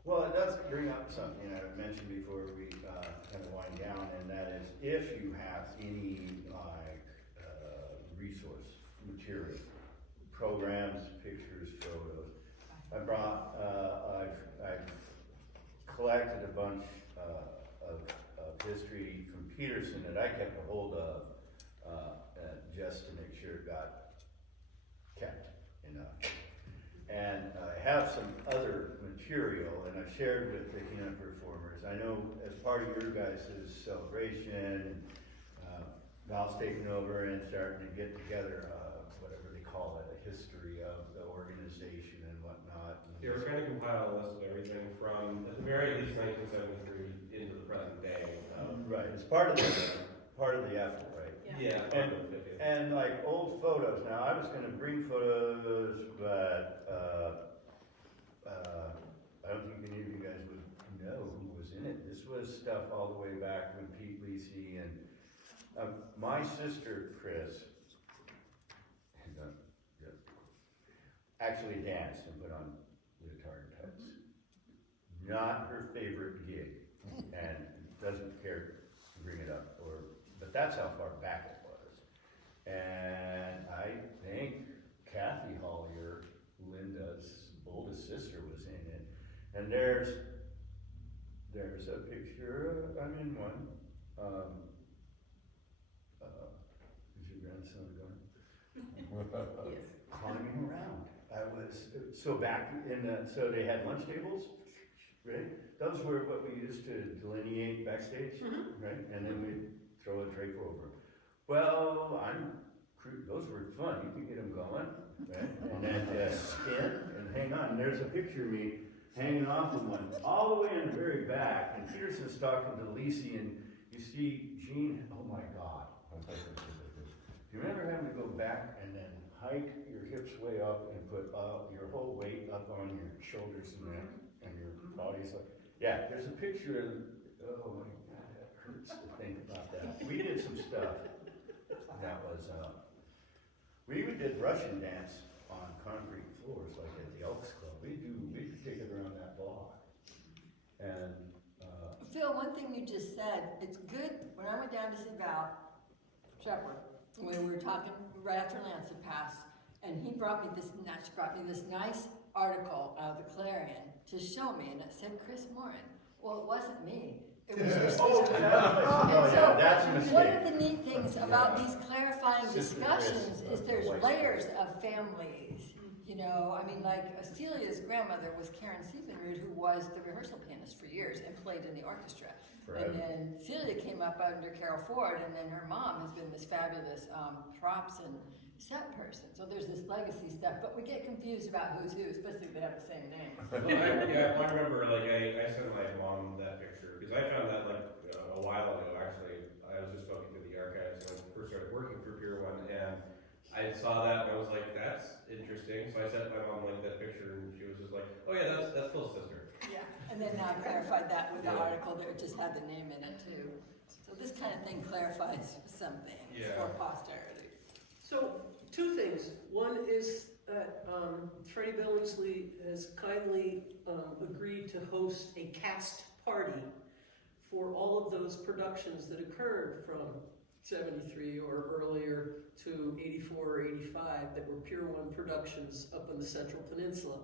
Well, it does bring up something I mentioned before we kind of wind down, and that is if you have any resource material, programs, pictures, photos. I brought, I've collected a bunch of history from Peterson that I kept a hold of just to make sure it got kept enough. And I have some other material, and I've shared with the Kenai Performers. I know as part of your guys' celebration, Val's taking over and starting to get together, whatever they call it, a history of the organization and whatnot. Yeah, we're trying to compile a list of everything from, at the very least, 1973 into the present day. Right, it's part of the effort, right? Yeah. And like old photos. Now, I was gonna bring photos, but I don't think any of you guys would know who was in it. This was stuff all the way back when Pete Lisi and my sister Chris actually danced and put on leotard tights. Not her favorite gig, and doesn't care to bring it up, but that's how far back it was. And I think Kathy Hollier, Linda's oldest sister, was in it. And there's a picture, I'm in one. Is your grandson going? Yes. Climbing around. So back so they had lunch tables, right? Those were what we used to delineate backstage, right? And then we'd throw a drape over. Well, those were fun. You could get them going, right? And then just spin and hang on. And there's a picture of me hanging off of one, all the way in the very back. And Peterson's talking to Lisi, and you see Jean. Oh my God! Do you remember having to go back and then hike your hips way up and put your whole weight up on your shoulders and your body's like, yeah, there's a picture of, oh my God, that hurts to think about that. We did some stuff that was, we even did Russian dance on concrete floors, like at the Elks Club. We take it around that block. And, Phil, one thing you just said, it's good, when I went down to see Val Shepard, when we were talking right after Lance had passed, and she brought me this nice article out of the Clarion to show me, and it said Chris Morin. Well, it wasn't me. It was your sister. yeah, that's a mistake. One of the neat things about these clarifying discussions is there's layers of families. You know, I mean, like Celia's grandmother was Karen Siebenrud, who was the rehearsal pianist for years and played in the orchestra. Forever. And then Celia came up under Carol Ford, and then her mom has been this fabulous props and that person. So there's this legacy stuff, but we get confused about who's who, especially if they have the same name. Well, I remember, like, I sent my mom that picture, because I found that, like, a while ago, actually. I was just looking through the archives when I first started working for Pier One, and I saw that, and I was like, that's interesting. So I sent my mom, like, that picture, and she was just like, oh yeah, that's Phil's sister. Yeah, and then I clarified that with the article that just had the name in it too. So this kind of thing clarifies some things for posterity. So, two things. One is that Freddie Billingsley has kindly agreed to host a cast party for all of those productions that occurred from 73 or earlier to 84 or 85 that were Pier One productions up on the Central Peninsula.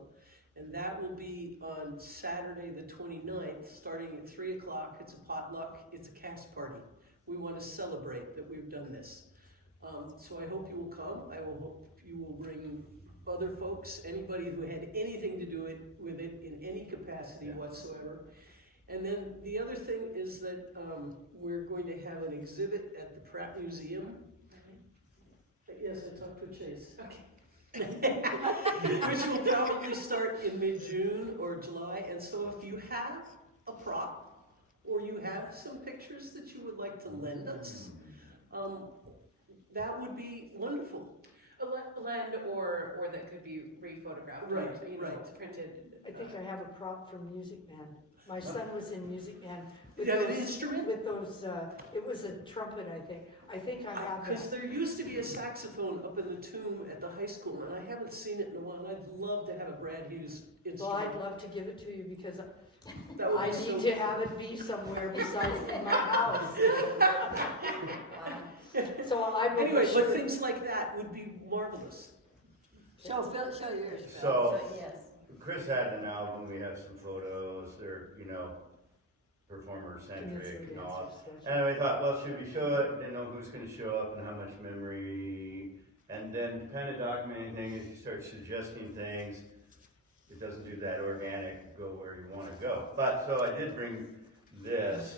And that will be on Saturday the 29th, starting at 3 o'clock. It's a potluck, it's a cast party. We want to celebrate that we've done this. So I hope you will come. I will hope you will bring other folks, anybody who had anything to do with it in any capacity whatsoever. And then the other thing is that we're going to have an exhibit at the Pratt Museum. Yes, I talked to Chase. Okay. Which will probably start in mid-June or July. And so if you have a prop or you have some pictures that you would like to lend us, that would be wonderful. A lend or that could be re-photographed. Right, you know, right. Printed. I think I have a prop from Music Man. My son was in Music Man. You have an instrument? With those, it was a trumpet, I think. I think I have Because that. there used to be a saxophone up in the tomb at the high school, and I haven't seen it in a while. I'd love to have a Brad Hughes Well, instrument. I'd love to give it to you because That would I be need so- to have it be somewhere besides in my house. So I will. Anyway, be sure. but things like that would be marvelous. Show yours, Phil. So, yes. Chris had an album, we have some photos, they're, you know, performer centric and all. And we thought, well, should we show it, you know, who's gonna show up and how much memory? And then kind of documenting things, you start suggesting things, it doesn't do that organic, go where you wanna go. But, so I did bring this,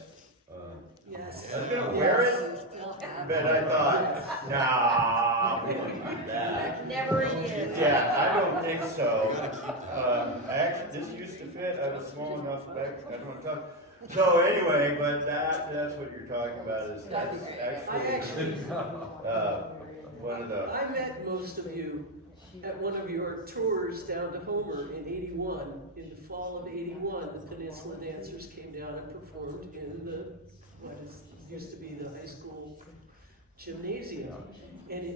Yes. I was gonna wear it, Still have but I thought, nah, we don't need that. Never again. Yeah, I don't think so. Actually, this used to fit, I was small enough back, I don't want to talk. So anyway, but that's what you're talking about is that's actually, one of the, I met most of you at one of your tours down to Homer in 81. In the fall of 81, the Peninsula Dancers came down and performed in what used to be the high school gymnasium. And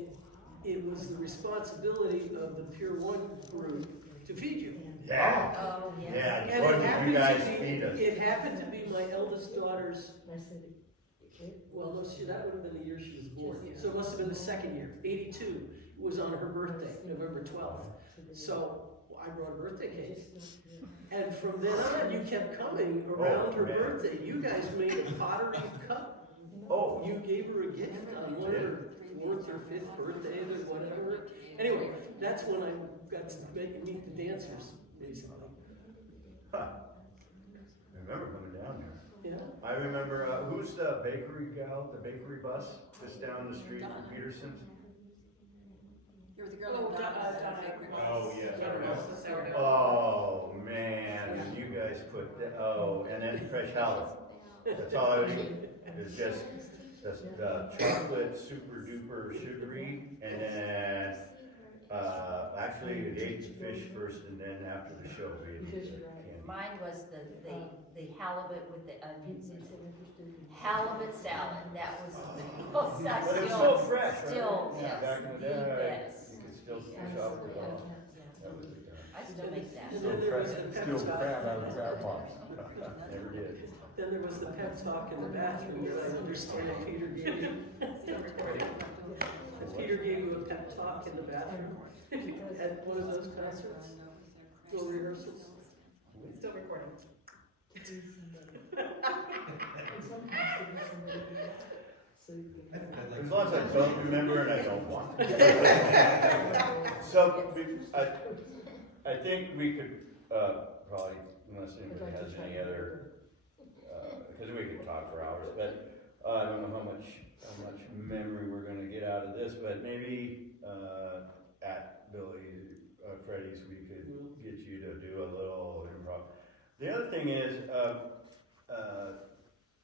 it was the responsibility of the Pier One group to feed you. yeah, Oh, yes. yeah, And what it did happened you guys to be, feed us? it happened to be my eldest daughter's, I said, well, no, that would have been the year she was born. So it must have been the second year, 82. It was on her birthday, November 12th. So I brought a birthday cake. And from then on, you kept coming around her man. birthday. You guys made a pottery cup. Oh, You gave her a gift on one of her 4th or 5th birthday or whatever. Anyway, that's when I got to meet the dancers, basically. huh. I remember coming down there. Yeah. I remember, who's the bakery gal, the bakery bus, just down the street from Peterson's? You're the girl who Oh, yes, I remember. Oh, man, and you guys put, and then fresh halibut. That's all I would eat, is just the chocolate super duper sugary, and then, actually, we ate the fish first, and then after the show, we ate the candy. Mine was the halibut with the onions in it. Halibut salad, that was the most, But it's so fresh, right? Still, Yeah, yes, back in the the day, best. you could still fish out of the well. That was the time. I still make that. And then there was the pep Still talk. crab out of the crab box. Never did. Then there was the pep talk in the bathroom that I understand Peter gave you. Peter gave you a pep talk in the bathroom at one of those concerts, little rehearsals. Still recording. As long as I don't remember and I don't want to. So, I think we could, probably, unless anybody has any other, because we could talk for hours, but I don't know how much memory we're gonna get out of this, but maybe, at Billy, Freddie's, we could get you to do a little improv. The other thing is,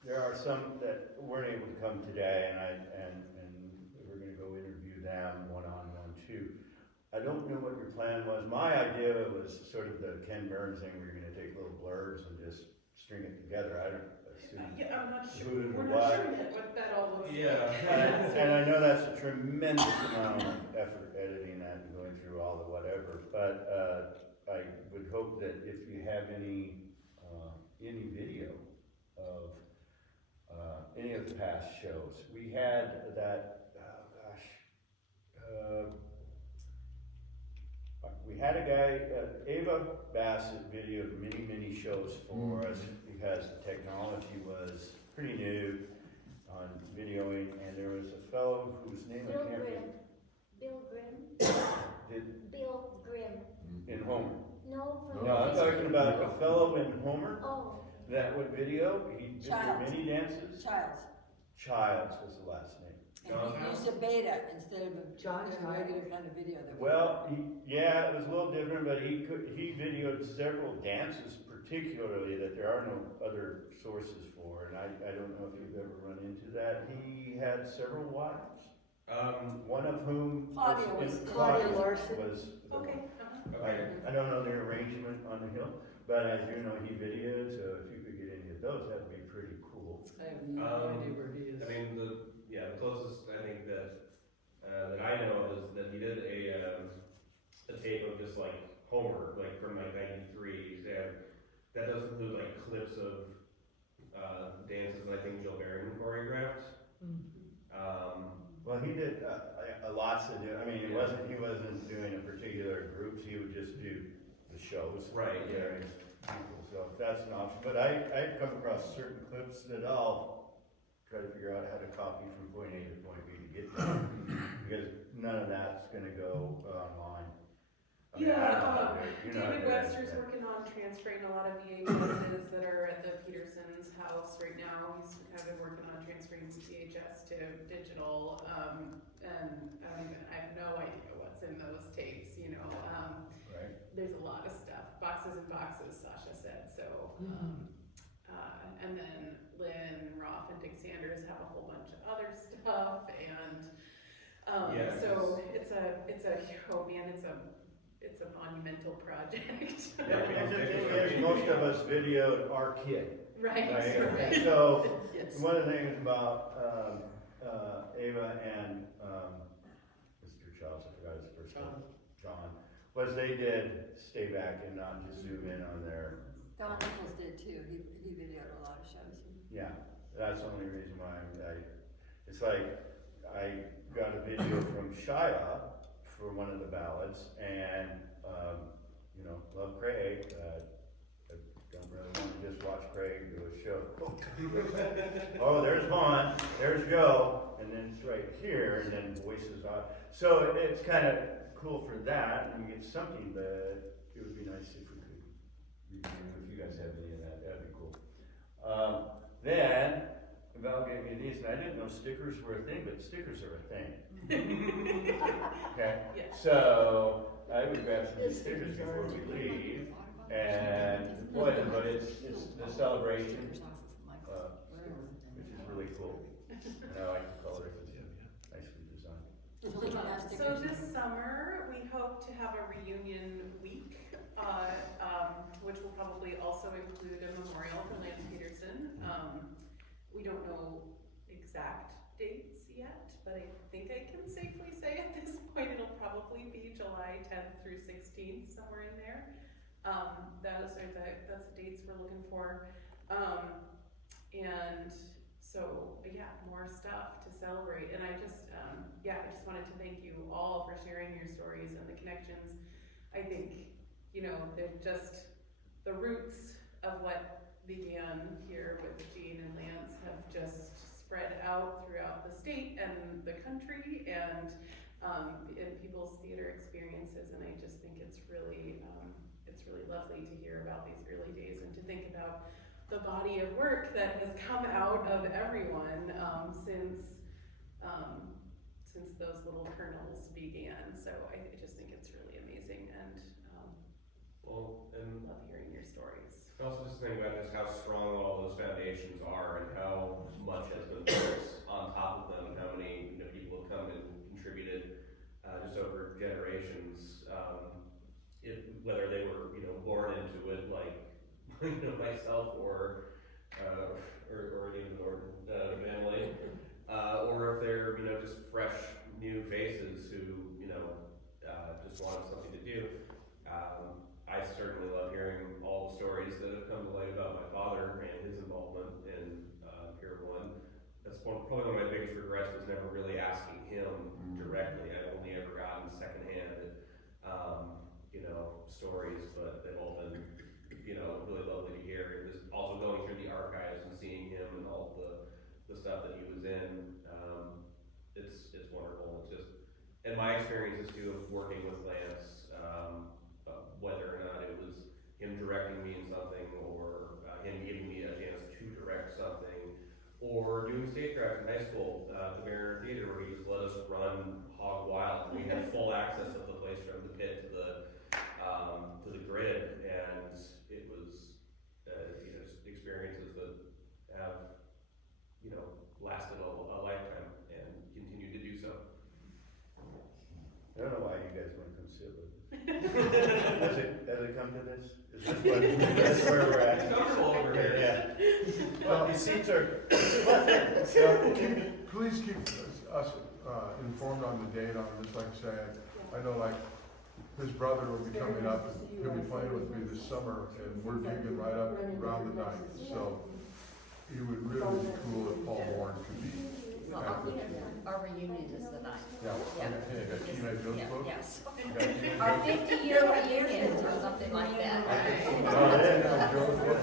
there are some that weren't able to come today, and we're gonna go interview them one-on-one too. I don't know what your plan was. My idea was sort of the Ken Burns thing, where you're gonna take little blurbs and just string it together. I don't assume. Yeah, I'm not sure, Who we're or not what. sure yet what that all looks like. Yeah. And I know that's a tremendous amount of effort editing that and going through all the whatever, but I would hope that if you have any video of any of the past shows. We had that, we had a guy, Ava Bassett videoed many shows for us because the technology was pretty new on videoing, and there was a fellow whose name I Bill can't Grimm. remember. Bill Grimm. Did, Bill Grimm. in Homer. No, from. No, I'm talking about a fellow in Homer Oh, that would video, he did Childs. many dances. Childs. Childs was the last name. And he used a beta instead of a John regular kind of video that we. Well, yeah, it was a little different, but he videoed several dances particularly that there are no other sources for, and I don't know if you've ever run into that. He had several wives, one of whom Claudia Larson. was the one. Okay, I don't know the arrangement on the hill, but I do know he videoed, so if you could get any of those, that'd be pretty cool. I have no idea where he is. I mean, the closest I think that I know of is that he did a tape of just like Homer, like from like '93, and that does include like clips of dances, and I think Jill Barron choreographed. Well, he did lots of, I mean, he wasn't doing a particular groups, he would just do the shows. Right, yeah. Various people, so that's an option, but I've come across certain clips that I'll try to figure out how to copy from point A to point B to get there, because none of that's gonna go online. I mean, I don't know how to do it. You know how to David do that. Webster's working on transferring a lot of VHSs that are at the Peterson's house right now. He's kind of been working on transferring VHS to digital, and I have no idea what's in those tapes, you know. Right. There's a lot of stuff, boxes and boxes, Sasha said, so. And then Lynn, Roth, and Dick Sanders have a whole bunch of other stuff, and Yeah, so it's a monumental project. Yeah, because the thing is, most of us videoed our kid. Right, Right. right. So, Yes. one of the things about Ava and Mr. Childs, I forgot his first name, John, was they did stay back and not just zoom in on their, Don Nichols did too, he videoed a lot of shows. yeah, that's the only reason why it's like, I got a video from Shia for one of the ballads, and, you know, love Craig, I don't really want to just watch Craig do a show. Oh, there's Vaughn, there's Joe, and then it's right here, and then voices on. So it's kind of cool for that, and you get something, but it would be nice if we could, if you guys have any of that, that'd be cool. Then, Val gave me these, and I didn't know stickers were a thing, but stickers are a thing. Okay, Yes. so I would grab some of these stickers before we leave, and boy, but it's the celebration, which is really cool. And I like the colors, it's nicely designed. So this summer, we hope to have a reunion week, which will probably also include a memorial for Lance Peterson. We don't know exact dates yet, but I think I can safely say at this point it'll probably be July 10th through 16th, somewhere in there. That's the dates we're looking for. And so, yeah, more stuff to celebrate. And I just wanted to thank you all for sharing your stories and the connections. I think, you know, they're just the roots of what began here with Gene and Lance have just spread out throughout the state and the country and in people's theater experiences. And I just think it's really lovely to hear about these early days and to think about the body of work that has come out of everyone since those little kernels began. So I just think it's really amazing, and Well, and love hearing your stories. I also just think about just how strong all those foundations are and how much has been built on top of them, how many people have come and contributed just over generations. Whether they were born into it like myself or even the Norton family, or if they're just fresh new faces who just wanted something to do. I certainly love hearing all the stories that have come to light about my father and his involvement in Pier One. That's probably one of my biggest regrets, was never really asking him directly. I've only ever gotten secondhand, stories, but they've all been, really lovely to hear. And just also going through the archives and seeing him and all the stuff that he was in, it's wonderful. It's just, and my experiences too of working with Lance, whether or not it was him directing me in something, or him giving me a chance to direct something, or doing stagecraft in high school at the Mariner Theater, where he just let us run hog wild. We had full access of the place from the pit to the grid, and it was just experiences that have lasted a lifetime and continue to do so. I don't know why you guys wanna come sit with us. Has it come to this? Is this what, that's where we're at? It's comfortable over here. Yeah. Well, these seats are, Please keep us informed on the date on this. Like I said, I know his brother will be coming up and he'll be playing with me this summer, and we're gigging right up around the night. So it would really be cool if Paul Warren could be. Well, our reunion is the night. Yeah, I got Kenai Joe's Yeah, book. yes. I got Kenai Our Joe's book. 50-year reunion or something like that. oh, yeah. Kenai Joe's book.